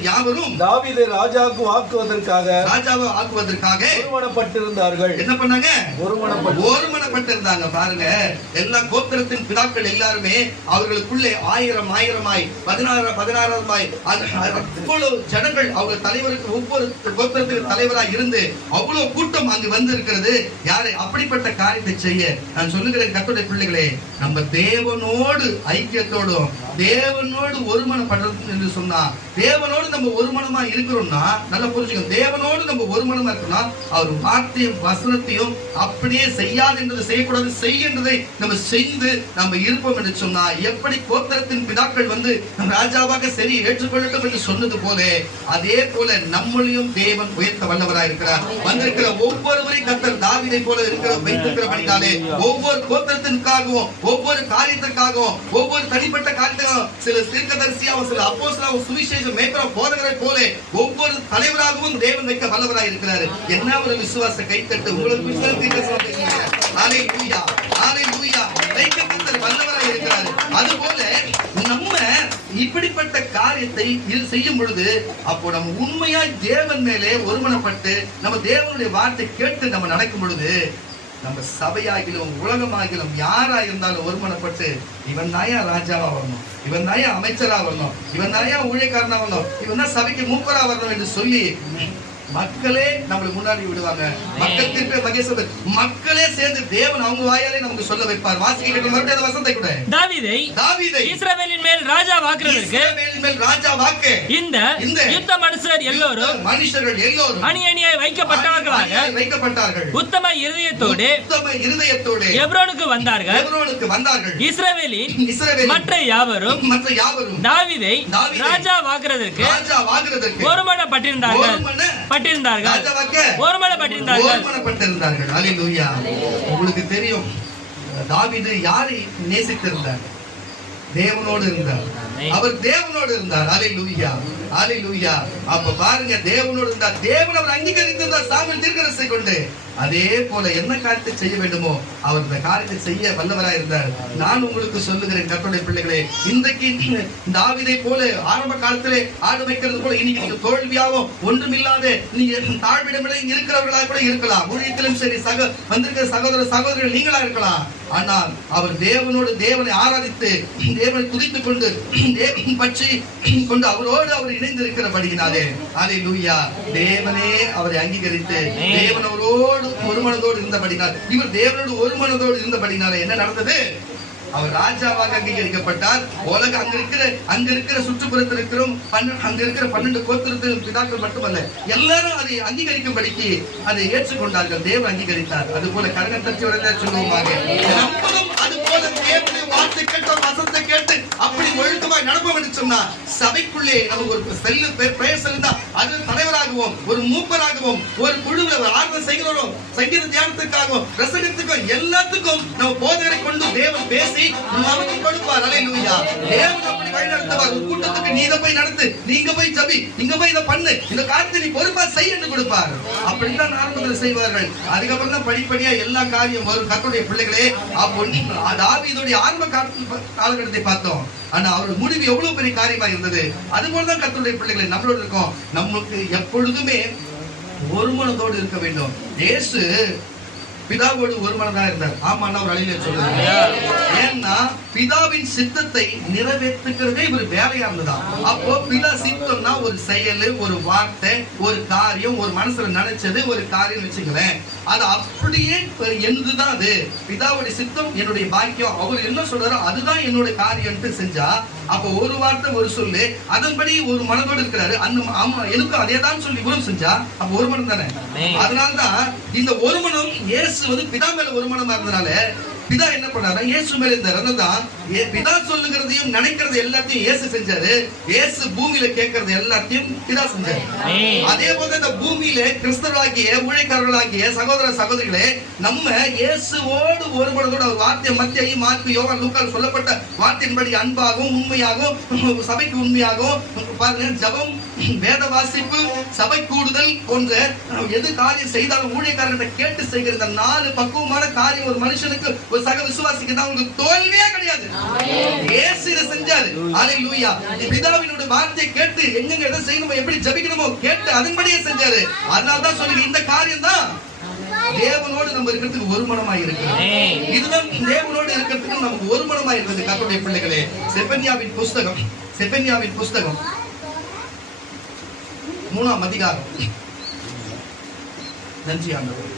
யாவரும் தாவீதை ராஜாவுக்கு ஆக்குவதற்காக ஒருமனப்பட்டிருந்தார்கள். என்ன பண்ணாங்க? ஒருமனப்பட்டிருந்தாங்க. பாருங்க, எல்லா கோத்திரத்தின் பிதாக்கள் எல்லாரும் பிரகாரமே அவர்களுக்குள்ளே 1000 16 அவ்வளவு ஜனங்கள் அவங்க தலைவருக்கு ஒவ்வொரு கோத்திரத்துக்கு தலைவராக இருந்து அவ்வளவு கூட்டம் அங்கு வந்து இருக்கிறது. யாரை அப்படிப்பட்ட காரியத்தை செய்ய நான் சொல்லுகிறேன் கர்த்தருடைய பிள்ளைகளே, நம்ம தேவனோடு ஐக்கியத்தோடும் தேவனோடு ஒருமனப்படுறது என்று சொன்னா, தேவனோடு நம்ம ஒருமனமா இருக்கிறோம்னா நல்லா புரிஞ்சுக்கணும். தேவனோடு நம்ம ஒருமனமா இருக்கணும்னா அவர் வார்த்தையும் வசனத்தையும் அப்படியே செய்யாது என்றதை செய்யக்கூடாது, செய்கின்றதை நம்ம செய்து நம்ம இருப்போம் என்று சொன்னா, எப்படி கோத்திரத்தின் பிதாக்கள் வந்து நம்ம ராஜாவாக சரி ஏற்றுக்கொள்ளட்டும் என்று சொன்னது போல அதே போல நம்மளையும் தேவன் உயர்த்த வல்லவராய் இருக்கிறார். வந்திருக்கிற ஒவ்வொருவரையும் கர்த்தர் தாவீதை போல வைத்திருக்கிறபடினாலே ஒவ்வொரு கோத்திரத்திற்காகவும் ஒவ்வொரு காரியத்திற்காகவும் ஒவ்வொரு தனிப்பட்ட காரியத்திற்காகவும் சில தீர்க்கதரிசியாகவும் சில அப்போஸ்தலராகவும் சுவிசேஷம் மேய்ப்பராகவும் போதகரை போல ஒவ்வொரு தலைவராகவும் தேவன் வைக்க வல்லவராய் இருக்கிறார். என்ன ஒரு விசுவாச கைத்தட்டு உங்களுக்கு வல்லவராய் இருக்கிறார். அதுபோல நம்ம இப்படிப்பட்ட காரியத்தை செய்யும் பொழுது அப்போ நம்ம உண்மையாய் தேவன் மேலே ஒருமனப்பட்டு நம்ம தேவனுடைய வார்த்தை கேட்டு நம்ம நடக்கும் பொழுது நம்ம சபையாகிலும் உலகமாகிலும் யாரா இருந்தாலும் ஒருமனப்பட்டு இவன் தாயா ராஜாவா வரணும், இவன் தாயா அமைச்சரா வரணும், இவன் தாயா ஊழியக்காரனா வரணும், இவன் தான் சபைக்கு மூப்பரா வரணும் என்று சொல்லி மக்களே நம்மளுக்கு முன்னாடி விடுவாங்க. மக்களே சேர்ந்து தேவன் அவங்க வாயாலே நமக்கு சொல்ல வைப்பார். வாசிக்க மறுபடியும் வசனத்தை கூட தாவீதை இஸ்ரவேலின் மேல் ராஜாவாக்க இந்த யுத்த மனுஷர்கள் எல்லோரும் அணியணியாய் வைக்கப்பட்டார்கள். உத்தம இருதயத்தோடு எப்ரோனுக்கு வந்தார்கள். இஸ்ரவேலின் மற்ற யாவரும் தாவீதை ராஜாவாக்குறதற்கு ஒருமனப்பட்டிருந்தார்கள். உங்களுக்கு தெரியும் தாவீது யாரை நேசித்திருந்தார்? தேவனோடு இருந்தார். அவர் தேவனோடு இருந்தார். அல்லேலூயா, அல்லேலூயா. அப்ப பாருங்க, தேவனோடு இருந்தார். தேவன் அவர் அங்கீகரித்திருந்தார் சாமுவேல் தீர்க்கதரிசியை கொண்டு. அதே போல என்ன காரியத்தை செய்ய வேண்டுமோ அவர் இந்த காரியத்தை செய்ய வல்லவராய் இருந்தார். நான் உங்களுக்கு சொல்லுகிறேன் கர்த்தருடைய பிள்ளைகளே, இன்றைக்கு தாவீதை போல ஆரம்ப காலத்திலே ஆடு வைக்கிறது போல இன்னைக்கு நீங்க தோல்வியாகவும் ஒன்றுமில்லாத நீங்க தாழ்விடமில்லை இருக்கிறவர்களாக கூட இருக்கலாம். ஊழியத்திலும் சரி வந்திருக்கிற சகோதரர்கள் நீங்களா இருக்கலாம். ஆனால் அவர் தேவனோடு தேவனை ஆராதித்து தேவனை துதித்துக் கொண்டு தேவன் பற்றி கொண்டு அவரோடு அவர் இணைந்து இருக்கிறபடியினாலே அல்லேலூயா, தேவனே அவரை அங்கீகரித்து தேவன் அவரோடு ஒருமனதோடு இருந்தபடினால், இவர் தேவனோடு ஒருமனதோடு இருந்தபடினாலே என்ன நடந்தது? அவர் ராஜாவாக அங்கீகரிக்கப்பட்டார். உலக அங்க இருக்கிற சுற்றுப்புறத்தில் இருக்கிறோம் அங்க இருக்கிற 12 கோத்திரத்தின் பிதாக்கள் மட்டுமல்ல, எல்லாரும் அதை அங்கீகரிக்கும்படிக்கு அதை ஏற்றுக்கொண்டார்கள். தேவன் அங்கீகரித்தார். அது போல கரகத்தச்சு சொல்லுவோமாக நம்மளும் அது போல தேவனுடைய வார்த்தை கேட்ட வசனத்தை கேட்டு அப்படி ஒழுக்கமாய் நடப்போம் என்று சொன்னா சபைக்குள்ளே நமக்கு ஒரு பெயர் செல்லுந்தா அது தலைவராகவும் ஒரு மூப்பராகவும் ஒரு குழுவில் ஆர்வம் செய்கிறோம், சங்கீத தியானத்துக்காகவும் பிரசங்கத்துக்கும் எல்லாத்துக்கும் நம்ம போதகரை கொண்டு தேவன் பேசி நமக்கு கொடுப்பார். அல்லேலூயா. தேவன் அப்படி வழி நடத்துவார். ஒரு கூட்டத்துக்கு நீ இதை போய் நடத்து, நீங்க போய் ஜபி, இங்க போய் இதை பண்ணு, இந்த காரியத்தை நீ பொறுப்பா செய் என்று கொடுப்பார். அப்படித்தான் ஆரம்பத்தில் செய்வார்கள். அதுக்கப்புறம் தான் படிப்படியா எல்லா காரியம் வரும். கர்த்தருடைய பிள்ளைகளே, அப்போ தாவீதுடைய ஆரம்ப காலகட்டத்தை பார்த்தோம். ஆனா அவர் முடிவு எவ்வளவு பெரிய காரியமா இருந்தது. அதுபோலதான் கர்த்தருடைய பிள்ளைகளை நம்மளோட இருக்கோம். நமக்கு எப்பொழுதுமே ஒருமனதோடு இருக்க வேண்டும். இயேசு பிதாவோடு ஒருமனதா இருந்தார். ஆமா, ஒரு அழியில சொல்லுங்க. ஏன்னா பிதாவின் சித்தத்தை நிறைவேற்றுகிறதே இவர் வேலையா இருந்ததான். அப்போ பிதா சித்தம்னா ஒரு செயல், ஒரு வார்த்தை, ஒரு காரியம், ஒரு மனசுல நினைச்சது ஒரு காரியம் வச்சுங்களேன், அது அப்படியே என்னதுதான் அது பிதாவுடைய சித்தம், என்னுடைய பாக்கியம். அவர் என்ன சொல்றாரோ அதுதான் என்னுடைய காரியம் செஞ்சா அப்ப ஒரு வார்த்தை ஒரு சொல்லு அதன்படி ஒரு மனதோடு இருக்கிறாரு. அந்த எனக்கும் அதே தான் சொல்லி இவரும் செஞ்சா அப்ப ஒரு மனம் தானே. அதனால்தான் இந்த ஒரு மனம் இயேசு வந்து பிதா மேல ஒரு மனமா இருந்தனால பிதா என்ன பண்ணாரு? இயேசு மேல இருந்தார். பிதா சொல்லுகிறதையும் நினைக்கிறது எல்லாத்தையும் இயேசு செஞ்சாரு. இயேசு பூமியில கேட்கறது எல்லாத்தையும் பிதா செஞ்சாரு. அதே போல இந்த பூமியில கிறிஸ்தவர்களாகிய ஊழியக்காரர்களாகிய சகோதர சகோதரிகளே, நம்ம இயேசுவோடு ஒருமனதோடு அவர் வார்த்தை மத்திய மார்க்கு யோவான் லூக்கால் சொல்லப்பட்ட வார்த்தையின்படி அன்பாகவும் உண்மையாகவும் சபைக்கு உண்மையாகவும் பாருங்க, ஜபம், வேத வாசிப்பு, சபை கூடுதல் போன்ற எது காரியம் செய்தாலும் ஊழியக்காரர்கிட்ட கேட்டு செய்கிற இந்த 4 பக்குவமான காரியம் ஒரு மனுஷனுக்கு ஒரு சக விசுவாசிக்கு தான் உங்களுக்கு தோல்வியே கிடையாது. இயேசு இதை செஞ்சாரு. அல்லேலூயா. பிதாவினுடைய வார்த்தையை கேட்டு எங்கெங்க எதை செய்யணுமோ எப்படி ஜெபிக்கணுமோ கேட்டு அதன்படியே செஞ்சாரு. அதனால தான் சொல்லுங்க, இந்த காரியம் தான் தேவனோடு நம்ம இருக்கிறதுக்கு ஒரு மனமாய் இருக்கிறது. இதுதான் தேவனோடு இருக்கிறதுக்கு நமக்கு ஒரு மனமாய் இருக்கிறது. கர்த்தருடைய பிள்ளைகளே, செப்பனியாவின் புஸ்தகம் 3ஆம் அதிகாரம். நன்றி ஆண்டவரே,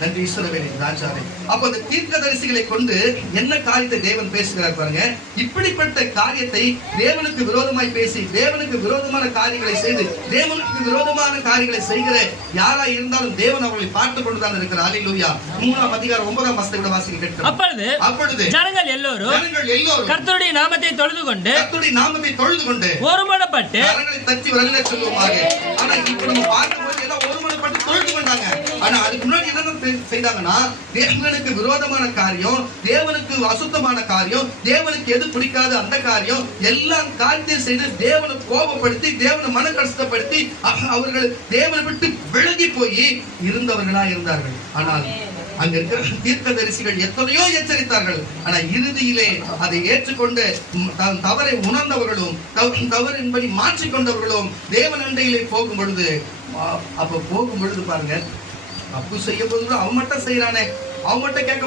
நன்றி இஸ்ரவேலே ராஜாவே. அப்ப அந்த தீர்க்கதரிசிகளை கொண்டு என்ன காரியத்தை தேவன் பேசுகிறார் பாருங்க. இப்படிப்பட்ட காரியத்தை தேவனுக்கு விரோதமாய் பேசி, தேவனுக்கு விரோதமான காரியங்களை செய்து, தேவனுக்கு விரோதமான காரியங்களை செய்கிற யாரா இருந்தாலும் தேவன் அவர்களை பார்த்து கொண்டுதான் இருக்கிறார். அல்லேலூயா. 3ஆம் அதிகாரம் 9ஆம் வசனத்தை வாசிக்க கேட்கிறோம். அப்பொழுது ஜனங்கள் எல்லோரும் கர்த்தருடைய நாமத்தை தொழுது கொண்டு ஒருமனப்பட்டு கரங்களை தட்டி வரல சொல்லுவாங்க. ஆனா இப்ப நம்ம பார்க்கும்போது எல்லாம் ஒருமனப்பட்டு தொழுது கொண்டாங்க. ஆனா அதுக்கு முன்னாடி என்ன செய்தாங்கன்னா, தேவனுக்கு விரோதமான காரியம், தேவனுக்கு அசுத்தமான காரியம், தேவனுக்கு எது பிடிக்காத அந்த காரியம் எல்லாம் காரியத்தையும் செய்து தேவனை கோபப்படுத்தி, தேவனை மன கஷ்டப்படுத்தி அவர்கள் தேவனை விட்டு விலகி போய் இருந்தவர்களா இருந்தார்கள். ஆனால் அங்க இருக்கிற தீர்க்கதரிசிகள் எத்தனையோ எச்சரித்தார்கள். ஆனா இறுதியிலே அதை ஏற்றுக்கொண்டு தவறை உணர்ந்தவர்களும் தவறின்படி மாற்றிக்கொண்டவர்களும் தேவன் அண்டையிலே போகும் பொழுது பாருங்க, தப்பு செய்ய போது அவன் மட்டும் செய்யறானே, அவங்க மட்டும் கேட்க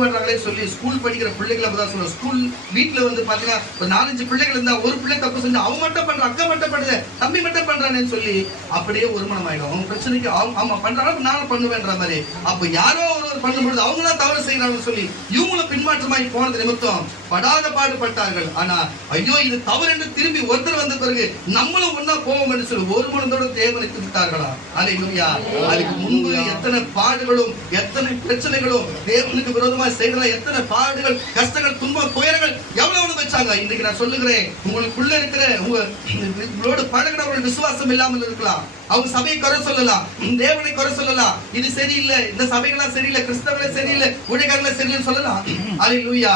மாட்டாங்களே சொல்லி ஸ்கூல் படிக்கிற பிள்ளைகளை அப்பதான் சொல்லுவோம். ஸ்கூல் வீட்டுல வந்து பாத்தீங்கன்னா ஒரு 4-5 பிள்ளைகள் இருந்தா ஒரு பிள்ளை தப்பு செஞ்சு அவன் மட்டும் பண்ற, அக்கா மட்டும் பண்ணுது, தம்பி மட்டும் பண்றானேன்னு சொல்லி அப்படியே ஒரு மனமாயிடும். அவங்க பிரச்சனைக்கு அவங்க பண்றாங்க, நானும் பண்ணுவேன்ற மாதிரி. அப்ப யாரோ ஒருவர் பண்ணும்பொழுது அவங்களாம் தவறு செய்யறாங்கன்னு சொல்லி இவங்களும் பின்மாற்றமாய் போனது நிமித்தம் படாத பாடுபட்டார்கள். ஆனா ஐயோ இது தவறு என்று திரும்பி ஒருத்தர் வந்த பிறகு நம்மளும் ஒன்னா போவோம் என்று சொல்லி ஒரு மனதோட தேவனுக்கு விட்டார்களா? அல்லேலூயா. அதுக்கு முன்பு எத்தனை பாடுகளும் எத்தனை பிரச்சனைகளும் தேவனுக்கு விரோதமாக செய்யலாம், எத்தனை பாடுகள், கஷ்டங்கள், துன்பம், துயரங்கள் எவ்வளவு வச்சாங்க. இன்னைக்கு நான் சொல்லுகிறேன், உங்களுக்குள்ள இருக்கிற உங்களோட பழகினவர்கள் விசுவாசம் இல்லாமல் இருக்கலாம், அவங்க சபையை குறை சொல்லலாம், தேவனை குறை சொல்லலாம், இது சரியில்லை, இந்த சபைகள்லாம் சரியில்லை, கிறிஸ்தவர்களே சரியில்லை, ஊழியக்காரங்களே சரியில்லைன்னு சொல்லலாம். அல்லேலூயா.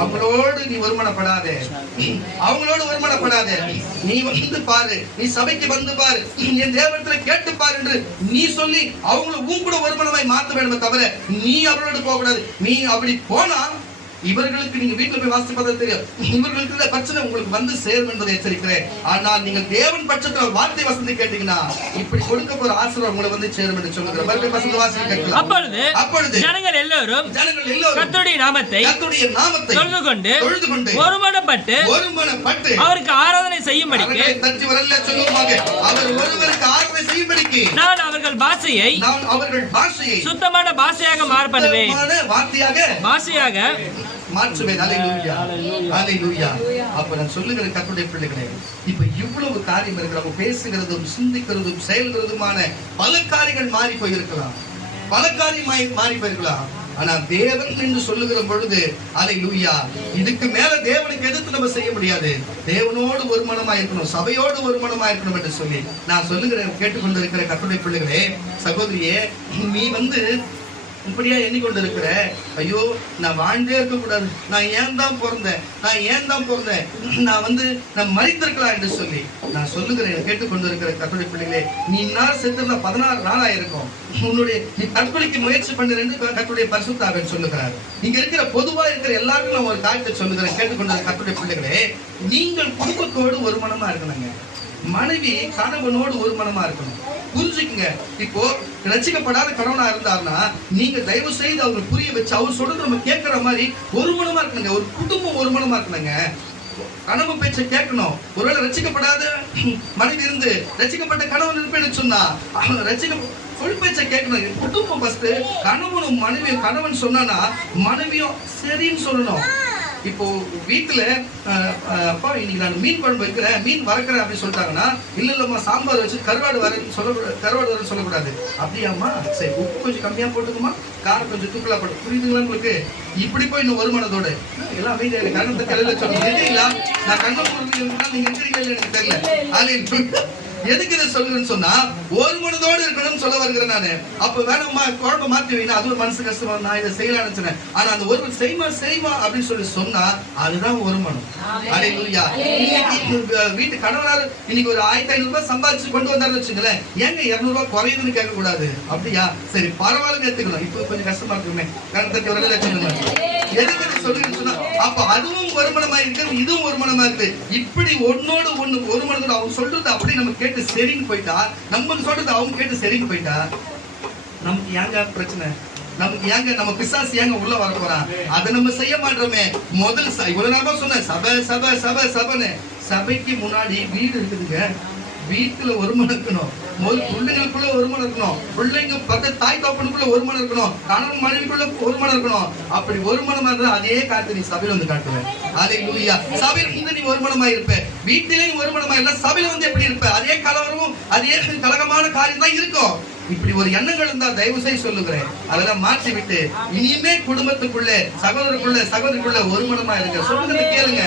அவங்களோடு நீ ஒருமனப்படாதே, நீ வந்து பாரு, நீ சபைக்கு வந்து பாரு, என் தேவனத்துல கேட்டு பாரு என்று நீ சொல்லி அவங்கள உன் கூட ஒருமனமாய் மாத்த வேண்டுமே தவிர நீ அவர்களோடு போக கூடாது. நீ அப்படி போனா இவர்களுக்கு, நீங்க வீட்டுல போய் வாசித்து பார்த்தா தெரியும், இவர்களுக்கு பிரச்சனை உங்களுக்கு வந்து சேரும் என்பதை எச்சரிக்கிறேன். ஆனால் நீங்கள் தேவன் பட்சத்தில் வார்த்தை வசந்தி கேட்டீங்கன்னா இப்படி கொடுக்க போற ஆசீர்வாதம் உங்களை வந்து சேரும் என்று சொல்லுகிறேன். மறுபடியும் வசந்த வாசித்து கேட்கலாம். அப்பொழுது ஜனங்கள் எல்லோரும் கர்த்தருடைய நாமத்தை தொழுது கொண்டு ஒருமனப்பட்டு அவருக்கு ஆராதனை செய்யும்படிக்கு தட்டி வரல சொல்லுவாங்க. அவர் ஒருவருக்கு ஆராதனை செய்யும்படிக்கு நான் அவர்கள் பாஷையை சுத்தமான பாஷையாக மாறுபடுவேன், பாஷையாக மாற்றுவேன். அல்லேலூயா, அல்லேலூயா. அப்ப நான் சொல்லுகிற கர்த்தருடைய பிள்ளைகளே, இப்ப இவ்வளவு காரியம் இருக்கிற பேசுகிறதும் சிந்திக்கிறதும் செயல்கிறதுமான பல காரியங்கள் மாறி போயிருக்கலாம், ஆனா தேவன் என்று சொல்லுகிற பொழுது அல்லேலூயா, இதுக்கு மேல தேவனுக்கு எதிர்த்து நம்ம செய்ய முடியாது. தேவனோடு ஒரு மனமா இருக்கணும், சபையோடு ஒரு மனமா இருக்கணும் என்று சொல்லி நான் சொல்லுகிறேன். கேட்டுக்கொண்டிருக்கிற கர்த்தருடைய பிள்ளைகளே, சகோதரியே, நீ வந்து இப்படியா எண்ணிக்கொண்டு இருக்கிற, ஐயோ நான் வாழ்ந்தே இருக்க கூடாது, நான் ஏன் தான் பிறந்தேன், நான் மரித்திருக்கலாம் என்று சொல்லி நான் சொல்லுகிறேன். கேட்டுக்கொண்டு இருக்கிற கர்த்தருடைய பிள்ளைகளே, நீ நாள் செத்துனா 16 நாள் ஆயிருக்கும், உன்னுடைய நீ தற்கொலைக்கு முயற்சி பண்ணுறேன்னு கர்த்தருடைய பரிசுத்த ஆவியானவர் சொல்லுகிறார். இங்க இருக்கிற பொதுவா இருக்கிற எல்லாருக்கும் நான் ஒரு காரியத்தை சொல்லுகிறேன். கேட்டுக்கொண்டு கர்த்தருடைய பிள்ளைகளே, நீங்கள் குடும்பத்தோடு ஒரு மனமா இருக்கணுங்க, மனைவி கணவனோடு ஒரு மனமா இருக்கணும். புரிஞ்சுக்குங்க. இப்போ ரட்சிக்கப்படாத கணவனா இருந்தாருன்னா நீங்க தயவு செய்து அவங்க புரிய வச்சு அவர் சொல்றது நம்ம கேட்கிற மாதிரி ஒரு மனமா இருக்கணுங்க. ஒரு குடும்பம் ஒரு மனமா இருக்கணுங்க, கணவன் பேச்சை கேட்கணும். ஒருவேளை ரட்சிக்கப்படாத மனைவி இருந்து ரட்சிக்கப்பட்ட கணவன் இருப்பேன்னு சொன்னா சொல் பேச்சை கேட்கணும். குடும்பம் ஃபர்ஸ்ட், கணவனும் மனைவியும், கணவன் சொன்னா மனைவியும் சரின்னு சொல்லணும். இப்போ வீட்டுல அப்பா இன்னைக்கு நான் மீன் குழம்பு வைக்கிறேன், மீன் வறக்கிறேன் அப்படின்னு சொல்லிட்டாங்கன்னா, இல்லம்மா சாம்பார் வச்சு கருவாடு வரேன்னு சொல்லக்கூடாது. அப்படியாம்மா, சரி உப்பு கொஞ்சம் கம்மியா போட்டுக்குமா, காரம் கொஞ்சம் தூக்கலா போட்டு, புரியுதுங்களா உங்களுக்கு? இப்படி போய் இன்னும் ஒரு மனதோட எல்லாம் அமைதியா கண்ணத்தை கலையில சொல்லுங்க. நான் கண்ண நீங்க இருக்கிறீங்களா எனக்கு தெரியல. எதுக்கு இதை சொல்லுன்னு சொன்னா ஒரு மனதோடு இருக்கணும்னு சொல்ல வருகிறேன் நானு. அப்ப வேணுமா குழம்பு மாத்தி வைனா அது ஒரு மனசு கஷ்டமா, நான் இதை செய்யலாம்னு சொன்னேன். ஆனா அந்த ஒரு செய்வா அப்படின்னு சொல்லி சொன்னா அதுதான் ஒரு மனம். அல்லேலூயா. வீட்டு கணவனார் இன்னைக்கு ஒரு 1500 ரூபாய் சம்பாதிச்சு கொண்டு வந்தாருன்னு வச்சுங்களேன், ஏங்க 200 ரூபாய் குறையுதுன்னு கேட்க கூடாது. அப்படியா, சரி பரவாயில்ல ஏத்துக்கணும். இப்ப கொஞ்சம் கஷ்டமா இருக்குமே, கணக்கு ஒரு எதுக்கு சொல்லுன்னு சொன்னா அப்ப அதுவும் ஒரு மனமா இருக்கு, இதுவும் ஒரு மனமா இருக்கு. இப்படி ஒன்னோடு ஒண்ணு ஒரு மனதோட அவங்க சொல்றது அப்படி நம்ம கேட்டு சரின்னு போயிட்டா, நம்ம சொல்றது அவங்க கேட்டு சரின்னு போயிட்டா நமக்கு ஏங்க பிரச்சனை, நமக்கு ஏங்க நம்ம பிசாசு ஏங்க உள்ள வர போறான், அதை நம்ம செய்ய மாட்டோமே. முதல் இவ்வளவு நாம சொன்ன சபை சபை சபை சபைன்னு, சபைக்கு முன்னாடி வீடு இருக்குதுங்க. வீட்டுல ஒரு மனம் இருக்கணும், முதல் பிள்ளைங்களுக்குள்ள ஒரு மனம் இருக்கணும், பிள்ளைங்க பத்த தாய் தகப்பனுக்குள்ள ஒரு மனம் இருக்கணும், கணவன் மனைவிக்குள்ள ஒரு மனம் இருக்கணும். அப்படி ஒரு மனமா இருந்தா அதே காரியத்தை நீ சபையில வந்து காட்டுவேன். அல்லேலூயா. சபையில இருந்து நீ ஒரு மனமா இருப்ப, வீட்டிலே நீ ஒரு மனமா இல்ல, சபையில வந்து எப்படி இருப்ப? அதே கலவரமும் அதே கலகமான காரியம் தான் இருக்கும். இப்படி ஒரு எண்ணங்கள் இருந்தா தயவு செய்து சொல்லுகிறேன், அதெல்லாம் மாற்றி விட்டு இனிமே குடும்பத்துக்குள்ள சகோதரிக்குள்ள ஒரு மனமா இருக்க. சொல்லுங்க, கேளுங்க.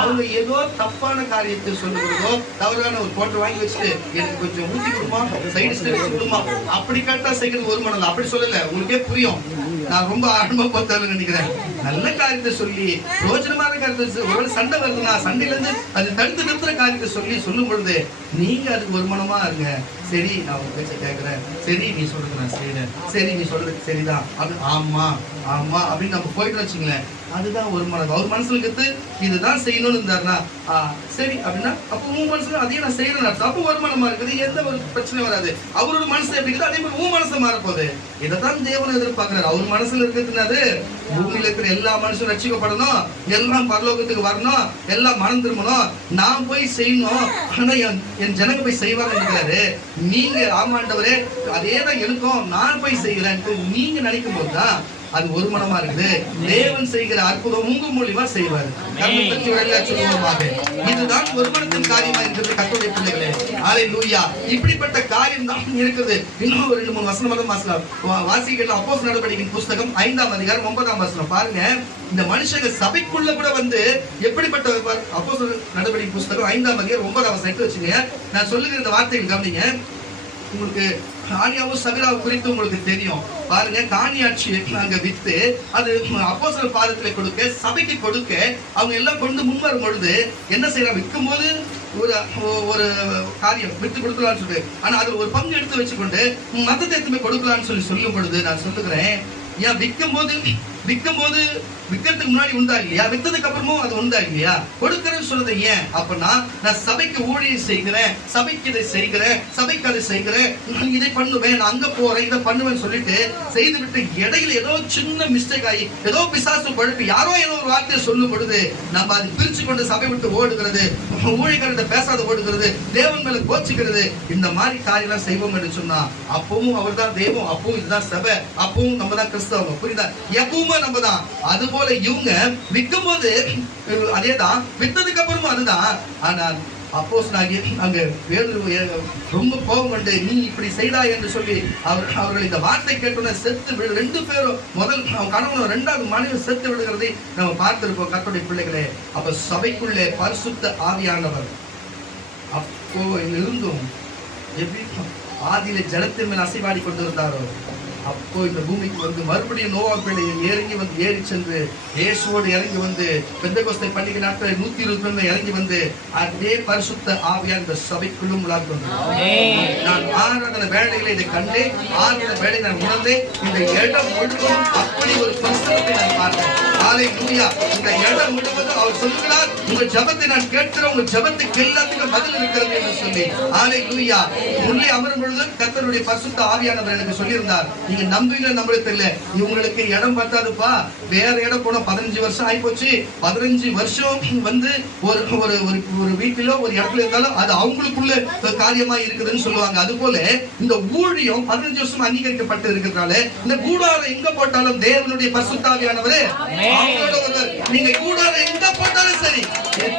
அவங்க ஏதோ தப்பான காரியத்தை சொல்லுகிறதோ, தவறான ஒரு போட்டு வாங்கி வச்சுட்டு எனக்கு கொஞ்சம் ஊத்தி கொடுமா, சைடு ஸ்டெப்ஸ் கொடுமா, அப்படி கரெக்டா செய்கிறது ஒரு மனம். அப்படி சொல்லல, உங்களுக்கே புரியும். நான் ரொம்ப ஆரம்ப பார்த்தவங்க நினைக்கிறேன். நல்ல காரியத்தை சொல்லி பிரோஜனமான காரியத்தை, ஒரு சண்டை வருதுன்னா சண்டையில இருந்து அது தடுத்து நிறுத்துற காரியத்தை சொல்லி சொல்லும் பொழுது நீங்க அதுக்கு ஒரு மனமா இருங்க. சரி, நான் உங்க பேச்ச கேட்கிறேன், சரி நீ சொல்றது நான் செய்யறேன், சரி நீ சொல்றது சரிதான், அப்படி ஆமா ஆமா அப்படின்னு நம்ம போயிட்டு வச்சுங்களேன், அதுதான் ஒரு மனம். அவர் மனசுல இருக்கிறது இதுதான் செய்யணும்னு இருந்தாருன்னா சரி அப்படின்னா, அப்போ உன் மனசுல அதையும் நான் செய்யணும், அப்போ ஒரு மனமா இருக்குது, எந்த ஒரு பிரச்சனை வராது. அவரோட மனசு எப்படி இருக்குது, அதே மாதிரி உன் மனசை மாறப்போகுது. இதைதான் தேவன் எதிர்பார்க்கிறார். அவர் மனசுல இருக்கிறதுனாது பூமியில இருக்கிற எல்லா மனுஷனும் ரட்சிக்கப்படணும், எல்லாம் பரலோகத்துக்கு வரணும், எல்லாம் மனம் திரும்பணும், நான் போய் செய்யணும். ஆனா என் ஜனங்க போய் செய்வாங்க இருக்கிறாரு. நீங்க ஆமாண்டவரே அதேதான் எனக்கும், நான் போய் செய்கிறேன் நீங்க நினைக்கும் போதுதான் அது ஒரு மனமா இருக்குது. தேவன் செய்கிற அற்புதம் உங்க மூலியமா செய்வார். இதுதான் ஒரு மனத்தின் காரியமா இருக்கிறது கர்த்தருடைய பிள்ளைகளே. அல்லேலூயா. இப்படிப்பட்ட காரியம் தான் இருக்குது. இன்னும் ஒரு 2-3 வசனம் வாசிக்கலாம். அப்போஸ்தலர் நடவடிக்கையின் புஸ்தகம் 5ஆம் அதிகாரம் 9ஆம் வசனம் பாருங்க. இந்த மனுஷங்க சபைக்குள்ள கூட வந்து எப்படிப்பட்ட அப்போஸ்தலர் நடவடிக்கை புஸ்தகம் 5ஆம் அதிகாரம் 9ஆம் வசனத்தை வச்சுங்க. நான் சொல்லுகிற இந்த வார்த்தைகள் கவனிங்க. உங்களுக்கு காணியாவும் சபிராவும் குறித்து உங்களுக்கு தெரியும். பாருங்க, காணியாட்சி அங்க வித்து அது அப்போஸ்தலர் பாதத்துல கொடுக்க, சபைக்கு கொடுக்க அவங்க எல்லாம் கொண்டு முன் வரும் பொழுது என்ன செய்யறாங்க, விற்கும் போது ஒரு காரியம் விட்டு கொடுக்கலாம்னு சொல்லிட்டு, ஆனா அதுல ஒரு பங்கு எடுத்து வச்சுக்கொண்டு மத்தத்தை எடுத்துமே கொடுக்கலாம்னு சொல்லும் பொழுது நான் சொல்லுகிறேன், ஏன் விற்கும் போது விற்கிறதுக்கு முன்னாடி உண்டா இல்லையா, விற்றதுக்கு அப்புறமும் அது உண்டா இல்லையா? கொடுக்கறேன்னு சொல்றது ஏன் அப்படின்னா, நான் சபைக்கு ஊழியம் செய்கிறேன், சபைக்கு இதை செய்கிறேன், சபைக்கு அதை செய்கிறேன், நான் இதை பண்ணுவேன், நான் அங்க போறேன், இதை பண்ணுவேன்னு சொல்லிட்டு செய்து விட்டு இடையில ஏதோ சின்ன மிஸ்டேக் ஆகி ஏதோ பிசாசு பழப்பு யாரோ ஏதோ ஒரு வார்த்தையை சொல்லும் பொழுது நம்ம அதை பிரிச்சு கொண்டு சபை விட்டு ஓடுகிறது, ஊழியக்காரத்தை பேசாத ஓடுகிறது, தேவன் மேல கோச்சிக்கிறது, இந்த மாதிரி காரியெல்லாம் செய்வோம் என்று சொன்னா அப்பவும் அவர் தான் தெய்வம், அப்பவும் இதுதான் சபை, அப்பவும் நம்ம தான் கிறிஸ்தவங்க. புரியுதா? எப்பவுமே நம்ம தான். அது போல இவங்க விற்கும் போது அதேதான், வித்ததுக்கு அப்புறமும் அதுதான். ஆனால் அப்போஸ்தலனாகிய அங்க ரொம்ப கோபம் கொண்டு நீ இப்படி செய்தாய் என்று சொல்லி அவர்கள் இந்த வார்த்தை கேட்டோன்னே செத்து 2 பேரும், முதல் கணவனும் 2வது மனைவி செத்து விடுகிறதை நம்ம பார்த்திருப்போம் கர்த்தருடைய பிள்ளைகளே. அப்ப சபைக்குள்ளே பரிசுத்த ஆவியானவர் அப்போ இருந்தும் எப்படி ஆதியில ஜலத்தின் மேல் அசைவாடி கொண்டிருந்தாரோ, அப்போ இந்த பூமிக்கு வந்து மறுபடியும் நோவா பேழையில் ஏறி சென்று இயேசுவோடு இறங்கி வந்து பெந்தெகோஸ்தே பண்டிகை நாட்களில் 120 இறங்கி வந்து அதே பரிசுத்த ஆவியார் இந்த சபைக்குள்ளும் உலாவி வந்தார். நான் ஆராதனை வேளைகளை இதை கண்டேன், ஆராதனை வேலை நான் உணர்ந்தேன். இந்த இடம் முழுவதும் அப்படி ஒரு பரிசுத்தத்தை நான் பார்த்தேன். அல்லேலூயா. இந்த இடம் முழுவதும் அவர் சொல்லுகிறார், உங்க ஜெபத்தை நான் கேட்கிறேன், உங்க ஜெபத்துக்கு எல்லாத்துக்கும் பதில் இருக்கிறது என்று சொல்லி. அல்லேலூயா. உள்ளே அமரும் பொழுது கர்த்தருடைய பரிசுத்த ஆவியானவர் எனக்கு சொல்லியிருந்தார், நீங்க நம்புவீங்க நம்பவே தெரியல, இவங்களுக்கு இடம் பத்தாதுப்பா, வேற இடம் போனா 15 வருஷம் ஆயிப்போச்சு. 15 வருஷம் வந்து ஒரு வீட்டிலோ ஒரு இடத்துல இருந்தாலும் அது அவங்களுக்குள்ள காரியமா இருக்குதுன்னு சொல்லுவாங்க. அது போல இந்த ஊழியம் 15 வருஷம் அங்கீகரிக்கப்பட்டு இருக்கிறதுனால இந்த கூடாரம் எங்க போட்டாலும் தேவனுடைய பரிசுத்த ஆவியானவரே அவங்களோட ஒருவர். நீங்க கூடாரம் எங்க போட்டாலும் சரி,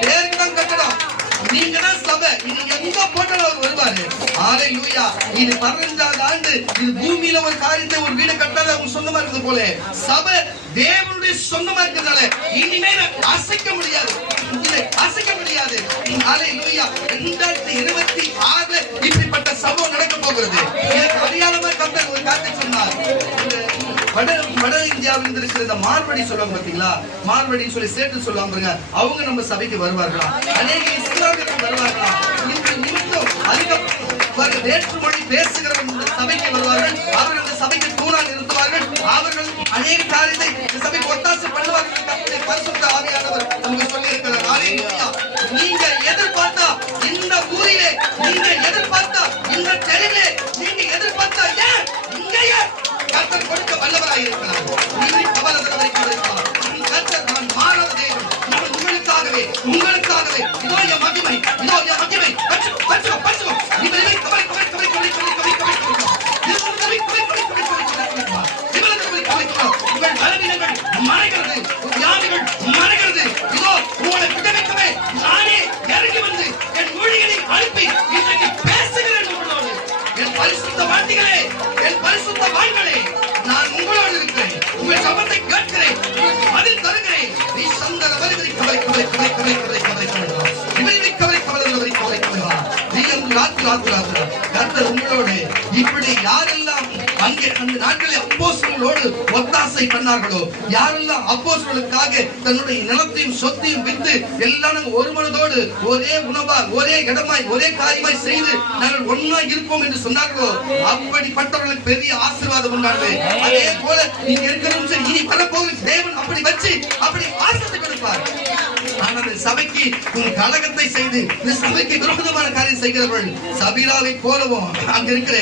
பேருக்கு தான் கட்டணும், நீங்க தான் சபை, நீங்க எங்க போட்டாலும் அவர் வருவாரு. அல்லேலூயா. இது 15வது ஆண்டு, இது பூமியில ஒரு காரியத்தை ஒரு வீடு கட்டாத அவங்க சொந்தமா இருக்கிறது போல சபை தேவனுடைய சொந்தமா இருக்கிறதால இனிமேல் அசைக்க முடியாது, அசைக்க முடியாது. அல்லேலூயா. 2026 இப்படிப்பட்ட சம்பவம் நடக்க போகிறது. எனக்கு அடையாளமா கர்த்தர் ஒரு காரியத்தை சொன்னார். வட இந்தியாவில் இருக்கிற இந்த மார்வடி சொல்லுவாங்க பாத்தீங்களா, மார்வடின்னு சொல்லி சேர்த்து சொல்லுவாங்க பாருங்க, அவங்க நம்ம சபைக்கு வருவார்களா, அநேக இஸ்லாமியர்கள் வருவார்களா, இந்த நிமித்தம் அதிக வேற்றுமொழி பேசுகிறவங்க சபைக்கு வருவார்கள், அவர்கள் இந்த சபைக்கு தூணாக நிறுத்துவார்கள், அவர்கள் அநேக காரியத்தை இந்த சபைக்கு ஒத்தாசை பண்ணுவார்கள். பரிசுத்த ஆவியானவர் நமக்கு சொல்லி இருக்கிறார். அல்லேலூயா. நீங்க எதிர்பார்த்தா இந்த ஊரிலே, நீங்க எதிர்பார்த்தா இந்த தெருவிலே, நீங்க எதிர்பார்த்தா ஏன் இங்கே அடைய கர்த்தர் கொடுக்க வல்லவராய் இருக்கிறார். நீங்கள் கவலைப்படுவதை கவலைப்படாதீர்கள். கர்த்தர் நான் மாறாத தேவன். நான் உங்களுக்காகவே இதோ என் மகிமை பச்சுக்கோ இவரை கவலை உங்கள் பலவீனங்கள் மறைகிறது, வியாதிகள் மறைகிறது. இதோ உங்களை விடுவிக்கவே நானே இறங்கி வந்து என் ஊழியரை அனுப்பி இன்றைக்கு பேசுகிறேன் உங்களோடு. என் பரிசுத்த வார்த்தைகளே, என் பரிசுத்த வாழ்களே, நான் உங்களோடு இருக்கிறேன். உங்கள் சபத்தை கேட்கிறேன், உங்களுக்கு பதில் தருகிறேன். நீ சந்தன வலிவரை கவலை கர்த்தர் உங்களோடு. இப்படி யாரெல்லாம் அங்கே அந்த நாட்களில் அப்போஸ்தலர்களோடு ஒத்தாசை பண்ணார்களோ, யாரெல்லாம் அப்போஸ்தலர்களுக்காக தன்னுடைய நிலத்தையும் சொத்தையும் வித்து எல்லாம் ஒரு மனதோடு ஒரே உணவாய், ஒரே இடமாய், ஒரே காரியமாய் செய்து நாங்கள் ஒன்னாய் இருப்போம் என்று சொன்னார்களோ, அப்படிப்பட்டவர்களுக்கு பெரிய ஆசீர்வாதம் உண்டானது. அதே போல நீங்க இருக்கிறோம் சரி, இனி வரப்போகிற தேவன் அப்படி வச்சு அப்படி ஆசீர்வாதத்தை கொடுப்பார். ஆனால் சபைக்கு கலகத்தை செய்து இந்த சபைக்கு விரோதமான காரியம் செய்கிறவர்கள் சபீராவை போலவும் அங்க இருக்கிற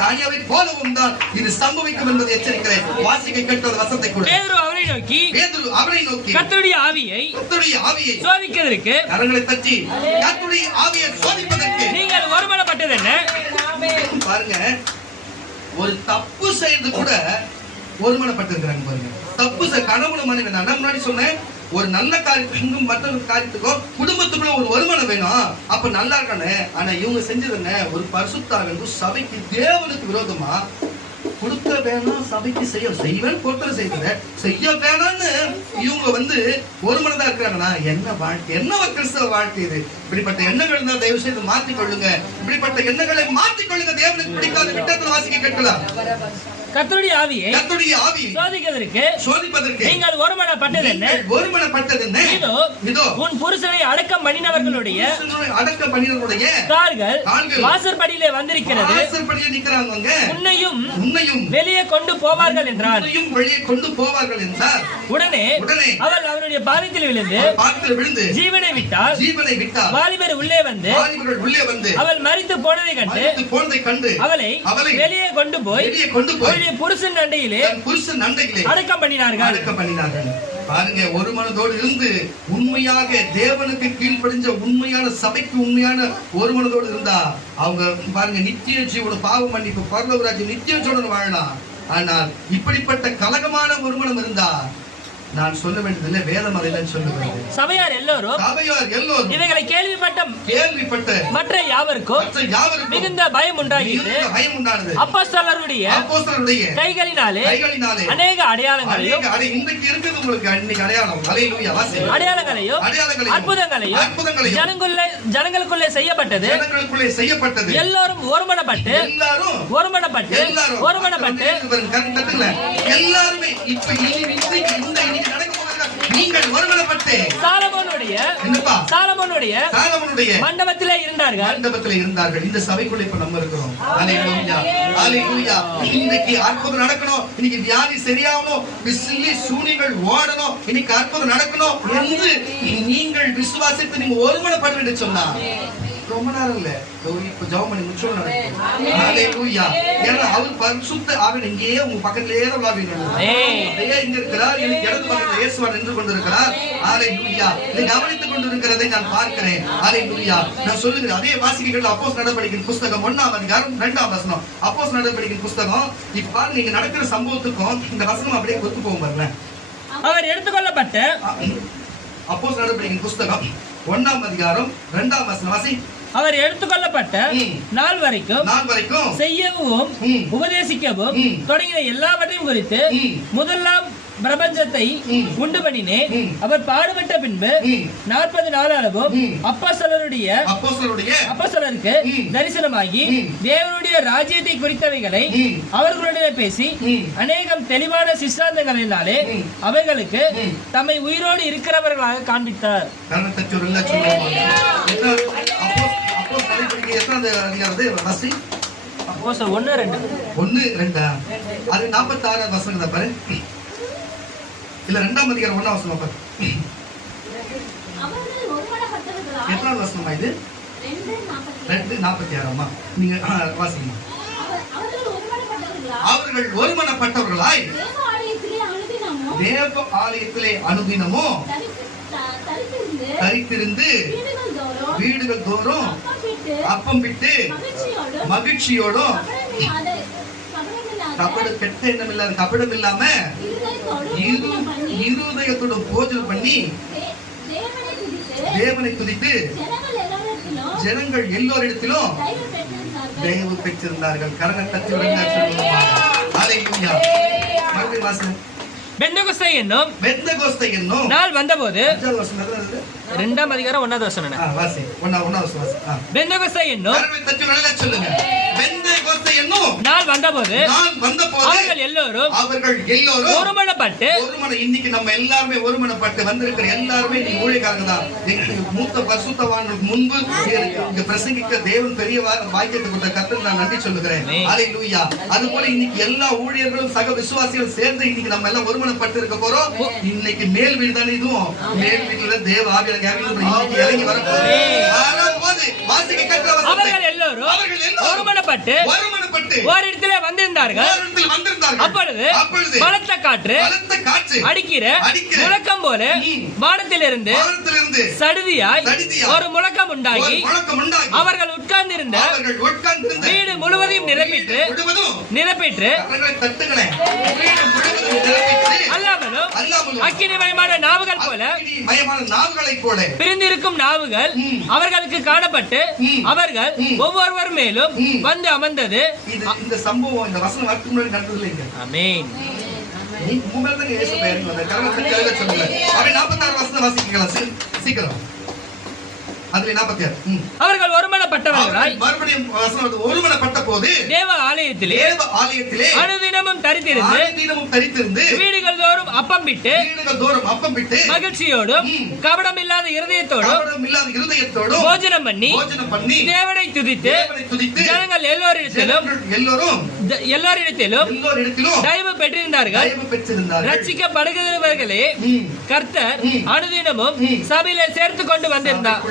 தானியாவை போலவும் தான் இது சம்பவிக்கும் என்பதை எச்சரிக்கிறேன். வாசிக்க கேட்ட வசனத்தை கூட பேதுரு அவரை நோக்கி கர்த்தருடைய ஆவியை சோதிக்கிறதற்கு கரங்களை தட்டி கர்த்தருடைய ஆவியை சோதிப்பதற்கு நீங்கள் ஒருமனப்பட்டது என்ன பாருங்க. ஒரு தப்பு செய்யறது கூட ஒருமனப்பட்டிருக்கிறாங்க பாருங்க. தப்பு கணவன் மனைவி நான் முன்னாடி சொன்னேன், ஒரு நல்ல காரியத்துக்கும் மற்றொரு காரியத்துக்கும் குடும்பத்துக்குள்ள ஒரு வருமானம் வேணும், அப்ப நல்லா இருக்கானே. ஆனா இவங்க செஞ்சது என்ன, ஒரு பரிசுத்த சபைக்கு தேவனுக்கு விரோதமா கொடுக்க வேணாம், சபைக்கு செய்வேன் பொறுத்தர செய்ய வேணாம்னு இவங்க ஒரு மனதா இருக்கிறாங்கன்னா என்ன வாழ்க்கை, என்ன ஒரு கிறிஸ்தவ வாழ்க்கை இது? இப்படிப்பட்ட எண்ணங்கள் இருந்தால் தயவு செய்து மாற்றிக்கொள்ளுங்க. இப்படிப்பட்ட எண்ணங்களை மாற்றிக்கொள்ளுங்க. தேவனுக்கு பிடிக்காத விட்டத்தில் வாசிக்க கேட்கலாம். கர்த்தருடைய ஆவியை சோதிப்பதற்கு நீங்கள் ஒருமனப்பட்டது என்ன? இதோ உன் புருஷனை அடக்கம் பண்ணினவர்களுடைய கால்கள் வாசற்படியிலே வந்திருக்கிறது, உன்னையும் வெளியே கொண்டு போவார்கள் என்றார். உடனே அவள் அவருடைய பாதத்தில் விழுந்து ஜீவனை விட்டால் வாலிபர் உள்ளே வந்து அவள் மரித்து போனதை கண்டு அவளை வெளியே கொண்டு போய் புருஷன் அண்டையிலே அடக்கம் பண்ணினார்கள். பாருங்க, ஒரு மனதோடு இருந்து உண்மையாக தேவனுக்கு கீழ்ப்படிஞ்ச உண்மையான சபைக்கு உண்மையான ஒரு மனதோடு இருந்தா அவங்க பாருங்க நித்திய ஜீவன பாவம் மன்னிப்பு பரலோகராஜ்யம் நித்திய ஜீவன வாழலாம். ஆனால் இப்படிப்பட்ட கலகமான ஒரு மனம் இருந்தா நான் சொல்ல வேண்டியதில்லை, வேதம் அதையெல்லாம் சொல்லுகிறேன். சபையார் எல்லோரும் இவைகளை கேள்விப்பட்ட மற்ற யாவருக்கும் மிகுந்த பயம் உண்டாகியது. அப்போஸ்தலருடைய கைகளினாலே அநேக அடையாளங்களையும் அற்புதங்களையும் ஜனங்களுக்குள்ளே செய்யப்பட்டது. எல்லோரும் ஒருமனப்பட்டு எல்லாருமே நீங்கள் ஒருமனப்பட்டு சாலமோனுடைய மண்டபத்திலே இருந்தார்கள். இந்த சபைக்குள்ள இப்ப நம்ம இருக்கிறோம். அல்லேலூயா, அல்லேலூயா. இன்னைக்கு அற்புதம் நடக்கணும், இன்னைக்கு வியாதி சரியாகணும், பில்லி சூனியங்கள் ஓடணும், இன்னைக்கு அற்புதம் நடக்கணும் என்று நீங்கள் விசுவாசித்து நீங்க ஒருமனப்பட்டு என்று சொன்னா ரொம்ப நேரம் இல்ல, இப்ப ஜெபம் பண்ணி முடிச்சோம் நடக்கும். அல்லேலூயா. ஏன்னா அவர் பரிசுத்த ஆவின் இங்கேயே உங்க பக்கத்திலேயே விளையாடுவீங்க. இங்க இருக்கிறார், இடது பக்கத்தில் இயேசுவார் நின்று கொண்டிருக்கிறார். அல்லேலூயா. இதை கவனித்துக் கொண்டிருக்கிறதை நான் பார்க்கிறேன். அல்லேலூயா. நான் சொல்லுகிறேன், அதே வாசிக்கைகள் அப்போஸ்தலர் நடவடிக்கையின் புஸ்தகம் 1ஆம் அதிகாரம் 2ஆம் வசனம். அப்போஸ்தலர் நடவடிக்கையின் புஸ்தகம் இப்ப பாருங்க, நீங்க நடக்கிற சம்பவத்துக்கும் இந்த வசனம் அப்படியே ஒத்து போகும் பாருங்க. அவர் எடுத்துக்கொள்ளப்பட்ட அப்போஸ்தலர் நடவடிக்கையின் புஸ்தகம் 1ஆம் அதிகாரம் 2ஆம் வசனம் வாசி. அவர் எடுத்துக்கொள்ளப்பட்ட நாள் வரைக்கும் செய்யவும் உபதேசிக்கவும் தொடங்கின எல்லாவற்றையும் குறித்து முதலாம் பிரபஞ்சத்தை உண்டு பண்ணினேன். அவர் பாடுபட்ட பின்பு 40 நாள் அளவும் அப்போஸ்தலருக்கு தரிசனமாகி தேவனுடைய ராஜ்யத்தை குறித்தவைகளை அவர்களுடைய பேசி அநேகம் தெளிவான சித்தாந்தங்களினாலே அவைகளுக்கு தம்மை உயிரோடு இருக்கிறவர்களாக காண்பித்தார். அப்போஸ்தலர் 1:2 அது 46 வசனம் தான் பாரு. இல்ல 2ஆம் அதிகாரம் 1ஆம் வசனம் பாரு. எத்தனாவது வசனமா இது? 2:46. நீங்க வாசிங்க. அவர்கள் ஒருமனப்பட்டவர்களாய் தேவ ஆலயத்திலே அனுதினமும் தரித்திருந்து வீடுகள் தோறும் அப்பம் விட்டு மகிழ்ச்சியோடும் கெட்ட எண்ணம் இல்லாத கபடம் இல்லாம இருதயத்துடன் போஜனம் பண்ணி தேவனை துதித்து ஜனங்கள் எல்லோரிடத்திலும் தயவு பெற்றிருந்தார்கள். கரங்கள் தட்டி மறுபடியும் வாசனம். பெந்தெகோஸ்தே என்னும் நாள் வந்தபோது 2ஆம் அதிகாரம் 1வது வசனம். பெந்தெகோஸ்தே என்னும் நாள் வந்தபோது அவர்கள் எல்லோரும் ஒருமனப்பட்டு, இன்னைக்கு நம்ம எல்லாருமே ஒருமனப்பட்டு வந்திருக்கிற எல்லாருமே நீங்க ஊழியக்காரங்க தான். மூத்த பரிசுத்தவான்களுக்கு முன்பு இங்க பிரசங்கிக்க தேவன் பெரிய வாக்கியத்தை கொடுத்த கர்த்தருக்கு நான் நன்றி சொல்லுகிறேன். அல்லேலூயா. அதுபோல இன்னைக்கு எல்லா ஊழியர்களும் சக விசுவாசிகளும் சேர்ந்து இன்னைக்கு நம்ம எல்லாம் ஒருமனப்பட்டு இருக்க போறோம். இன்னைக்கு மேல் வீடு தானே இதுவும். மேல் வீட்டுல தேவ ஆவியான இறங்கி வரப்போது வாசிக்க கேட்கிற அவர்கள் எல்லோரும் ஒருமனப்பட்டு ஓரிடத்திலே வந்திருந்தார்கள். அப்பொழுது பலத்த காற்று அடிக்கிற முழக்கம் போல வானத்திலிருந்து சடுதியாய் ஒரு முழக்கம் உண்டாகி அவர்கள் உட்கார்ந்திருந்த வீடு முழுவதையும் நிரப்பிற்று அல்லாமலும் அக்கினிமயமான நாவுகள் போல பிரிந்திருக்கும் நாவுகள் அவர்களுக்கு காணப்பட்டு அவர்கள் ஒவ்வொருவர் மேலும் வந்து அமர்ந்தது. இந்த சம்பவம் இந்த வசனம் வரதுக்கு முன்னாடி நடந்தது இல்லைங்க. ஆமென். நீ உங்கள தான் இயேசு பேருக்கு வந்த கரங்களை தட்டி சொல்லுங்க. அப்படி 46 வசனம் வாசிக்கலாம் சீக்கிரம். அதுல 46. அவர்கள் ஒருமனப்பட்டவர்களாய் மறுபடியும் வசனம் ஒருமனப்பட்ட போது தேவ ஆலயத்திலே அனுதினமும் தரித்திருந்து வீடுகள் தோறும் அப்பம் விட்டு மகிழ்ச்சியோடும் கபடம் இல்லாத இருதயத்தோடும் போஜனம் பண்ணி தேவனை துதித்து ஜனங்கள் எல்லோரிடத்திலும் தயவு பெற்றிருந்தார்கள். ரட்சிக்கப்படுகிறவர்களே கர்த்தர் அனுதினமும் சபையிலே சேர்த்துக் கொண்டு வந்திருந்தார்.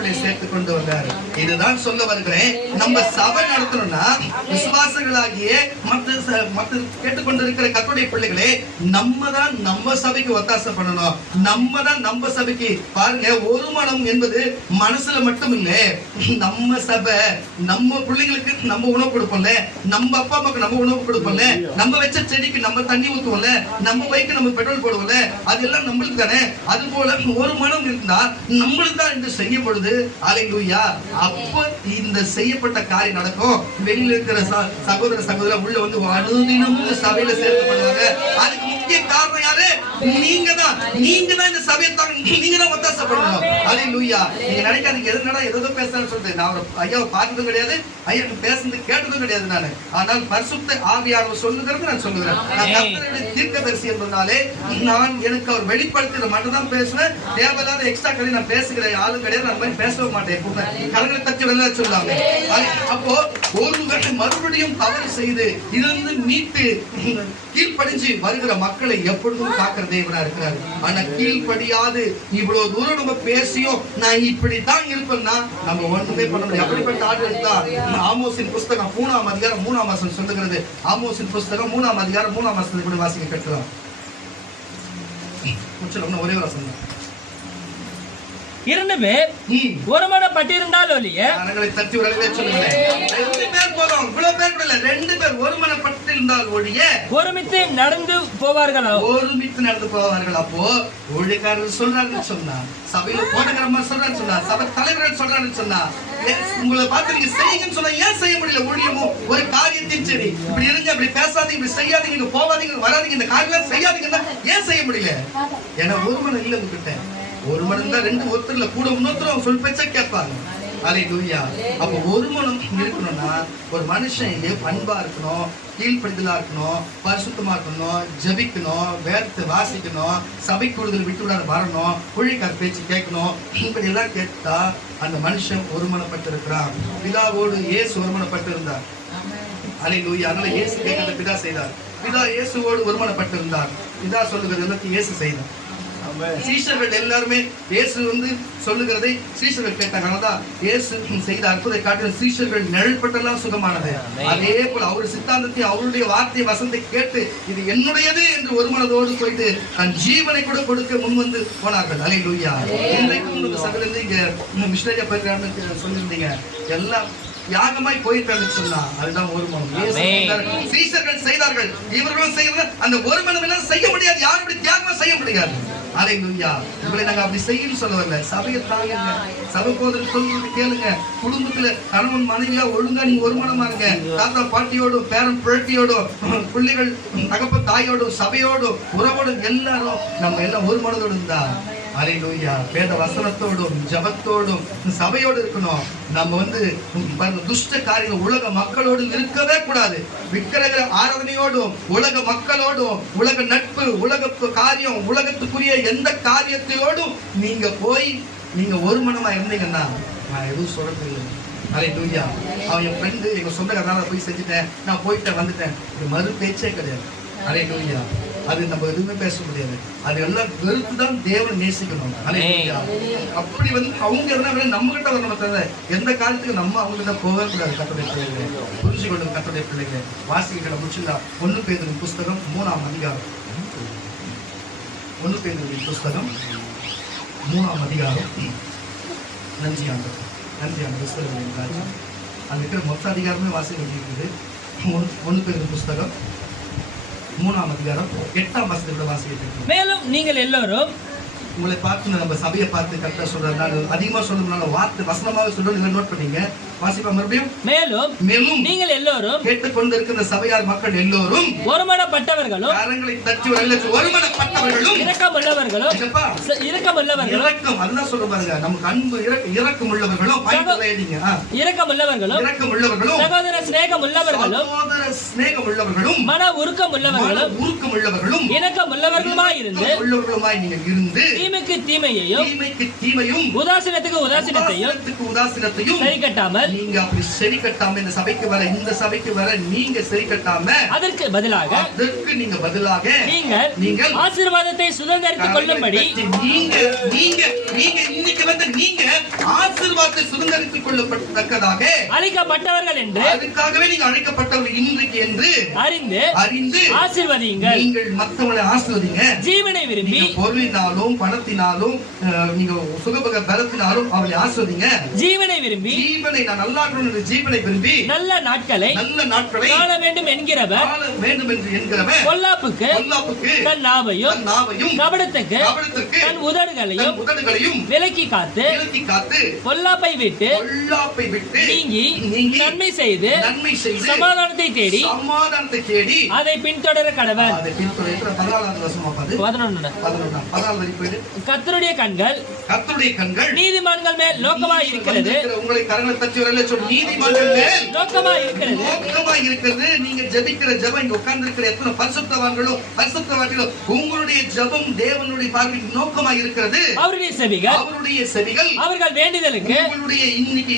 இதுதான் சொல்ல வருகிறேன். நம்ம சபை நடத்தணும்னா விசுவாசங்களாகிய மற்ற கேட்டுக்கொண்டிருக்கிற கர்த்தருடைய பிள்ளைகளே, நம்ம தான் நம்ம சபைக்கு ஒத்தாசை பண்ணணும். நம்ம தான் நம்ம சபைக்கு பாருங்க. ஒரு மனம் என்பது மனசுல மட்டும் இல்ல. நம்ம சபை நம்ம பிள்ளைங்களுக்கு நம்ம உணவு கொடுப்போம்ல, நம்ம அப்பா அம்மாக்கு நம்ம உணவு கொடுப்போம்ல, நம்ம வச்ச செடிக்கு நம்ம தண்ணி ஊத்துவோம்ல, நம்ம பைக்கு நம்ம பெட்ரோல் போடுவோம்ல, அதெல்லாம் நம்மளுக்கு தானே. அது போல ஒரு மனம் இருந்தா நம்மளுக்கு தான் இந்த செய்யப்படுது. அல்லேலூயா. அப்ப இந்த செய்யப்பட்ட காரியம் நடக்கும். வெளியில இருக்கிற சகோதர சகோதரர் உள்ள வந்து அனுதினமும் சபையில சேர்க்கப்படுவாங்க. அதுக்கு முக்கிய காரணம் யாரு? நீங்க தான் இந்த சபையை நீங்க தான் ஒத்தாசை பண்ணணும். அல்லேலூயா. நீங்க நினைக்காதீங்க எதுனா ஏதோ பேசுறேன்னு சொல்லிட்டு நான் ஐயாவை பார்த்ததும் கிடையாது, ஐயா பேசுறது கேட்டதும் கிடையாது நானு. ஆனால் பரிசுத்த ஆவியானவர் சொல்லுகிறது நான் சொல்லுகிறேன். நான் கர்த்தருடைய தீர்க்கதரிசி என்பதனாலே நான் எனக்கு அவர் வெளிப்படுத்துற மட்டும் தான் பேசுவேன். தேவையில்லாத எக்ஸ்ட்ரா கதை நான் பேசுகிற ஆளும் கிடையாது. நான் மாதிரி பேசவே மாட்டேன். கரங்களை தட்டி சொல்லுவாங்க. அப்போ ஒரு மறுபடியும் தவறு செய்து இருந்து மீட்டு கீழ்ப்படிஞ்சு வருகிற மக்களை எப்பொழுதும் காக்கிற தேவனா இருக்கிறார். ஆனா கீழ்ப்படியாது இவ்வளவு தூரம் நம்ம பேசியும் நான் இப்படித்தான் இருப்பேன்னா நம்ம ஒண்ணுமே பண்ண முடியாது. அப்படிப்பட்ட ஆட்கள் தான் ஆமோஸின் புஸ்தகம் 3ஆம் அதிகாரம் 3ஆம் வசனம் சொல்லுகிறது. ஆமோஸின் புஸ்தகம் 3ஆம் அதிகாரம் 3ஆம் வசனத்தை கூட வாசிக்க கேட்கலாம். ஒரே ஒரு வசனம் தான். 2 பேர் ஒருமனப்பட்டிருந்தால் ஒழிய தட்டி உடனே சொல்லுங்களேன். 2 பேர் போதும். இவ்வளவு பேர் கூட இல்ல. 2 பேர் ஒருமனப்பட்டிருந்தால் ஒழிய ஒருமித்து நடந்து போவார்கள். அப்போ ஊழியக்காரர்கள் சொல்றாங்கன்னு சொன்னா, சபையில போனகரமா சொல்றான்னு சொன்னா, சபை தலைவர்கள் சொல்றான்னு சொன்னா, உங்களை பார்த்து நீங்க செய்யுங்கன்னு சொன்னா ஏன் செய்ய முடியல? ஊழியமும் ஒரு காரியத்தையும் சரி இப்படி இருங்க, இப்படி பேசாதீங்க, இப்படி செய்யாதீங்க, இங்க போவாதீங்க, வராதீங்க, இந்த காரியம் செய்யாதீங்கன்னா ஏன் செய்ய முடியல? ஏன்னா ஒருமனம் இல்லை உங்ககிட்ட. ஒரு மனம் தான். 2 ஒருத்தர்ல கூட இன்னொருத்தரும் சொல் பேச்ச கேட்பாங்க. அல்லேலூயா. அப்ப ஒரு மனம் இருக்கணும்னா ஒரு மனுஷன் அன்பா இருக்கணும், கீழ்ப்படிதலா இருக்கணும், பரிசுத்தமா இருக்கணும், ஜெபிக்கணும், வேதத்தை வாசிக்கணும், சபை கூடுதல் விட்டு விடாத வரணும், ஊழியக்கார பேச்சு கேட்கணும். இப்படி எல்லாம் கேட்டா அந்த மனுஷன் ஒருமனப்பட்டு இருக்கிறான். பிதாவோடு இயேசு ஒருமனப்பட்டு இருந்தார். அல்லேலூயா. அதனால இயேசு கேட்கிறத பிதா செய்தார். பிதா இயேசுவோடு ஒருமனப்பட்டு இருந்தார். பிதா சொல்லுகிறது எல்லாத்தையும் இயேசு செய்தார். சீஷர்கள் எல்லாருமே இயேசு சொல்லுகிறதை சீஷர்கள் கேட்டாங்க. அதனாலதான் இயேசு செய்த அற்புதத்தை காட்டின சீஷர்கள் நிழல்பட்டெல்லாம் சுகமானது. அதே போல அவர் சித்தாந்தத்தை, அவருடைய வார்த்தை வசனத்தை கேட்டு இது என்னுடையது என்று ஒரு மனதோடு போயிட்டு தன் ஜீவனை கூட கொடுக்க முன்வந்து போனார்கள். அல்லேலூயா. இன்றைக்கும் உங்களுக்கு சகல இங்க மிஷனரியா போயிருக்காங்கன்னு சொல்லியிருந்தீங்க. எல்லாம் யாகமாய் போயிருக்காங்க சொன்னா அதுதான் ஒரு மனம். சீஷர்கள் செய்தார்கள், இவர்களும் செய்யறது. அந்த ஒரு மனம் எல்லாம் செய்ய முடியாது, யாரும் இப்படி தியாகமா செய்ய முடியாது. அல்லேலூயா. உங்களை நாங்க அப்படி செய்யணும்னு சொல்ல வரல. சபையை தாங்குங்க, சபை போதனை சொல்றது கேளுங்க. குடும்பத்துல கணவன் மனைவியா ஒழுங்கா நீங்க ஒரு மனமா இருங்க. தாத்தா பாட்டியோடும், பேரன் பிள்ளையோடும், பிள்ளைகள் தகப்ப தாயோடும், சபையோடும், உறவோடும் எல்லாரும் நம்ம எல்லாம் ஒரு மனதோடு இருந்தா அல்லேலூயா. வேத வசனத்தோடும் ஜபத்தோடும் சபையோடு இருக்கணும். நம்ம துஷ்ட காரியங்கள் உலக மக்களோடு இருக்கவே கூடாது. விக்கிரக ஆராதனையோடும் உலக மக்களோடும் உலக நட்பு, உலக காரியம், உலகத்துக்குரிய எந்த காரியத்தோடும் நீங்க போய் நீங்க ஒரு மனமா இருந்தீங்கன்னா நான் எதுவும் சொல்றது இல்லை. அல்லேலூயா. அவன் என் ஃப்ரெண்டு, எங்க சொந்தக்காரனால போய் செஞ்சுட்டேன், நான் போயிட்டேன் வந்துட்டேன், இது மறு பேச்சே கிடையாது. அல்லேலூயா. அது நம்ம எதுவுமே பேச முடியாது. அது எல்லாம் வெறுத்து தான் தேவன் நேசிக்கணும். அல்லேலூயா. அப்படி அவங்க என்ன நம்ம கிட்ட வரணும், எந்த காலத்துக்கு நம்ம அவங்க கிட்ட போகவே கூடாது. கர்த்தருடைய பிள்ளைகளை புரிஞ்சு கொள்ளும். கர்த்தருடைய பிள்ளைகளை வாசிக்கிற முடிச்சுலாம் 1 பேதுரு புஸ்தகம் 3ஆம் அதிகாரம். 1 பேதுரு புஸ்தகம் 3ஆம் அதிகாரம். நன்றி ஆண்டு புஸ்தகம் அது இருக்கிற மொத்த அதிகாரமே வாசிக்க வேண்டியிருக்குது. 1 பேதுரு புஸ்தகம் 3ஆம் அதிகாரம் 8ஆம் வசனத்தோட வாசிக்க. மேலும் நீங்கள் எல்லோரும் உங்களை பார்த்து நம்ம சபையை பார்த்து கரெக்டா சொல்றேன். நான் அதிகமா சொல்றதுனால வார்த்தை வசனமாக சொல்றேன். நோட் பண்ணீங்க. வாசிப்பா மறுபடியும். மேலும் நீங்கள் எல்லோரும் கேட்டுக்கொண்டிருக்கிற சபையார் மக்கள் எல்லோரும் ஒருமனப்பட்டவர்களும், கரங்களை தட்டி ஒருமனப்பட்டவர்களும், இரக்கமுள்ளவர்களும், இரக்கம் அதுதான் சொல்ல பாருங்க. நமக்கு அன்பு இரக்கம் உள்ளவர்களும், இரக்கமுள்ளவர்களும், சகோதர சிநேகம் உள்ளவர்களும், மன உருக்கம் உள்ளவர்களும், இணக்கம் உள்ளவர்களுமாய் இருந்து தீமைக்கு தீமையையும் உதாசீனத்துக்கு உதாசீனத்தையும் சரி கட்டாமல், நீங்க அப்படி சரி கட்டாம இந்த சபைக்கு வர நீங்க சரி கட்டாம அதற்கு பதிலாக நீங்கள் ஆசீர்வாதத்தை சுதந்தரித்துக் கொள்ளும்படி நீங்க ஆசீர்வாதத்தை சுதந்தரித்துக் கொள்ளப்பட்டதாக அழைக்கப்பட்டவர்கள் என்று, அதுக்காகவே நீங்க அழைக்கப்பட்டவர்கள் இன்றைக்கு என்று அறிந்து ஆசீர்வதியுங்கள். நீங்கள் மற்றவங்களை ஆசீர்வதிங்க. ஜீவனை விரும்பி, பொருளினாலும் பணத்தினாலும் நீங்க சுகபக பலத்தினாலும் அவளை ஆஸ்வதிங்க. ஜீவனை விரும்பி, நான் நல்லா இருக்கணும் ஜீவனை விரும்பி நல்ல நாட்களை காண வேண்டும் என்கிறவர் பொல்லாப்புக்கு தன் நாவையும் கபடத்துக்கு தன் உதடுகளையும் விலக்கி காத்து பொல்லாப்பை விட்டு நீங்கி நன்மை செய்து சமாதானத்தை தேடி அதை பின்தொடர கடவன். 11. கர்த்தருடைய கண்கள் நீதிமான்கள் மேல் நோக்கமாய் இருக்கிறது. உங்களை கரங்களை தட்டி வரல சொல்லி நீதிமான்கள் மேல் நோக்கமாய் இருக்கிறது. நீங்க ஜெபிக்கிற ஜெபம், இங்க உட்கார்ந்து இருக்கிற எத்தனை பரிசுத்தவான்களோ உங்களுடைய ஜெபம் தேவனுடைய பார்வைக்கு நோக்கமாய் இருக்கிறது. அவருடைய செவிகள் அவர்கள் வேண்டுதலுக்கு, உங்களுடைய இன்னைக்கு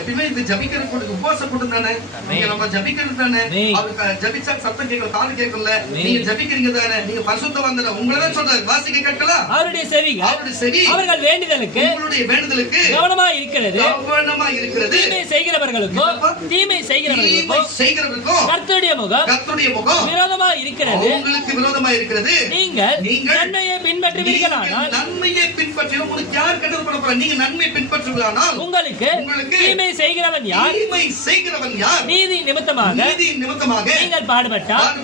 எப்பவுமே இந்த ஜெபிக்கிறது உபவாச கூட்டம் தானே, நீங்க நம்ம ஜெபிக்கிறது தானே, அவருக்கு ஜெபிச்சா சத்தம் கேட்கல, காது கேட்கல, நீங்க ஜெபிக்கிறீங்க தானே, நீங்க பரிசுத்தவான் தானே, உங்களை தான் சொல்றாரு வாசிக்க கேட்கலாம். அவருடைய செவி அவர்கள் வேண்டுதலுக்கு, உங்களுடைய வேண்டுதலுக்கு கவனமா இருக்கிறது. தீமை செய்கிறவர்களுக்கோ கர்த்தருடைய முகம் விரோதமா இருக்கிறது. உங்களுக்கு விரோதமா இருக்கிறது. நீங்கள் நன்மையை பின்பற்றுவீர்களானால், நன்மையை பின்பற்றி உங்களுக்கு யார் கெட்டது பண்ண போறாங்க? நீங்க நன்மை பின்பற்றுவீர்களானால் உங்களுக்கு தீமை செய்கிறவன் யார்? நீதி நிமித்தமாக நீங்கள் பாடுபட்டால்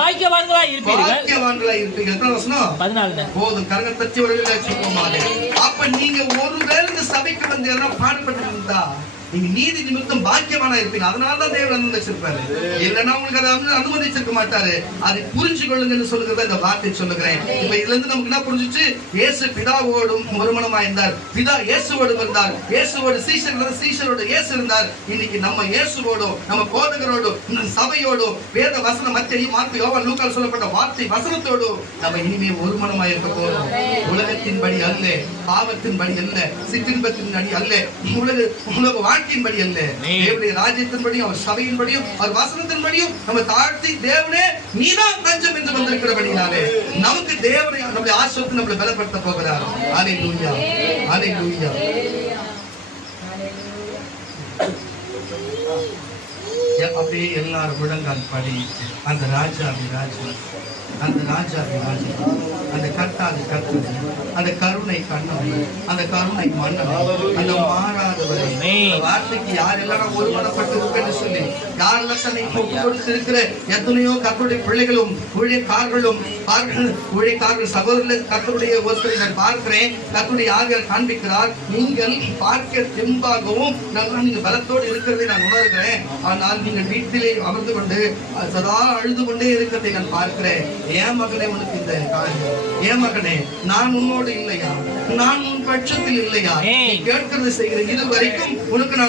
பாக்கியவான்களாய் இருப்பீர்கள். 14. போதும் கரங்களை தட்டி வருவீர்கள். அப்ப நீங்க ஒருவேளை இந்த சபைக்கு வந்து எதனா பாடுபட்டு இருந்தா நீங்க நீதி நிமித்தம் பாக்கியவானா இருப்பீங்க. அதனாலதான் தேவன் அனுமதிச்சிருப்பாரு. இல்லைன்னா உங்களுக்கு அதை அனுமதிச்சிருக்க மாட்டாரு. அதை புரிஞ்சு கொள்ளுங்கன்னு சொல்லுகிறத இந்த வார்த்தை சொல்லுகிறேன். இப்ப இதுல இருந்து நமக்கு என்ன புரிஞ்சிச்சு? இயேசு பிதாவோடும் ஒருமனமா இருந்தார், பிதா இயேசுவோடும் இருந்தார், இயேசுவோடு சீஷரோடு இயேசு இருந்தார். இன்னைக்கு நம்ம இயேசுவோடும் நம்ம போதகரோடும் சபையோடும் வேத வசனம் மத்திய மார்க்கு யோவான் லூக்கால் சொல்லப்பட்ட வார்த்தை வசனத்தோடும் நம்ம இனிமே ஒருமனமா இருக்க போறோம். உலகத்தின் படி அல்ல, பாவத்தின் படி அல்ல, சிற்றின்பத்தின் படி அல்ல, உலக வாழ்க்கையின்படி அல்ல, தேவனுடைய ராஜ்யத்தின்படியும் அவர் சபையின்படியும் அவர் வசனத்தின்படியும் நம்ம தாழ்த்தி தேவனே நீதான் தஞ்சம் என்று வந்திருக்கிறபடினாலே நமக்கு தேவனை நம்முடைய ஆசீர்வாதத்தை நம்மளை பலப்படுத்த போகிறார். ஹல்லேலூயா, ஹல்லேலூயா. அப்படியே எல்லாரும் முழங்கால் படி அந்த ராஜாவி ராஜா, அந்த ராஜாவி ராஜா, அந்த கர்த்தாதி கர்த்தர், அந்த கருணை கண்ணன், அந்த கருணை மன்னன், அந்த மாறாதவர் வார்த்தைக்கு யாரெல்லாம் ஒருமனப்பட்டு இருப்பேன்னு சொல்லி யாரெல்லாம் தன்னை கொடுத்து இருக்கிற எத்தனையோ கர்த்தருடைய பிள்ளைகளும் ஊழியக்காரர்களும் ஊழியக்காரர்கள் சகோதரர்கள் கர்த்தருடைய ஒருத்தரை நான் பார்க்கிறேன். கர்த்தருடைய ஆவியார் காண்பிக்கிறார். நீங்கள் பார்க்க தெம்பாகவும் நல்லா நீங்க பலத்தோடு இருக்கிறதை நான் உணர்கிறேன். ஆனால் நீங்கள் வீட்டிலே அமர்ந்து கொண்டு சதா அழுது கொண்டே இருக்கிறதை நான் பார்க்கிறேன். ஏன் மகனே உனக்கு இந்த காரியம்? ஏன் மகனே நான் உன்னோடு இல்லையா? நான் உன் பட்சத்தில் இல்லையா? கேட்கிறது செய்கிற இது வரைக்கும் உனக்கு நான்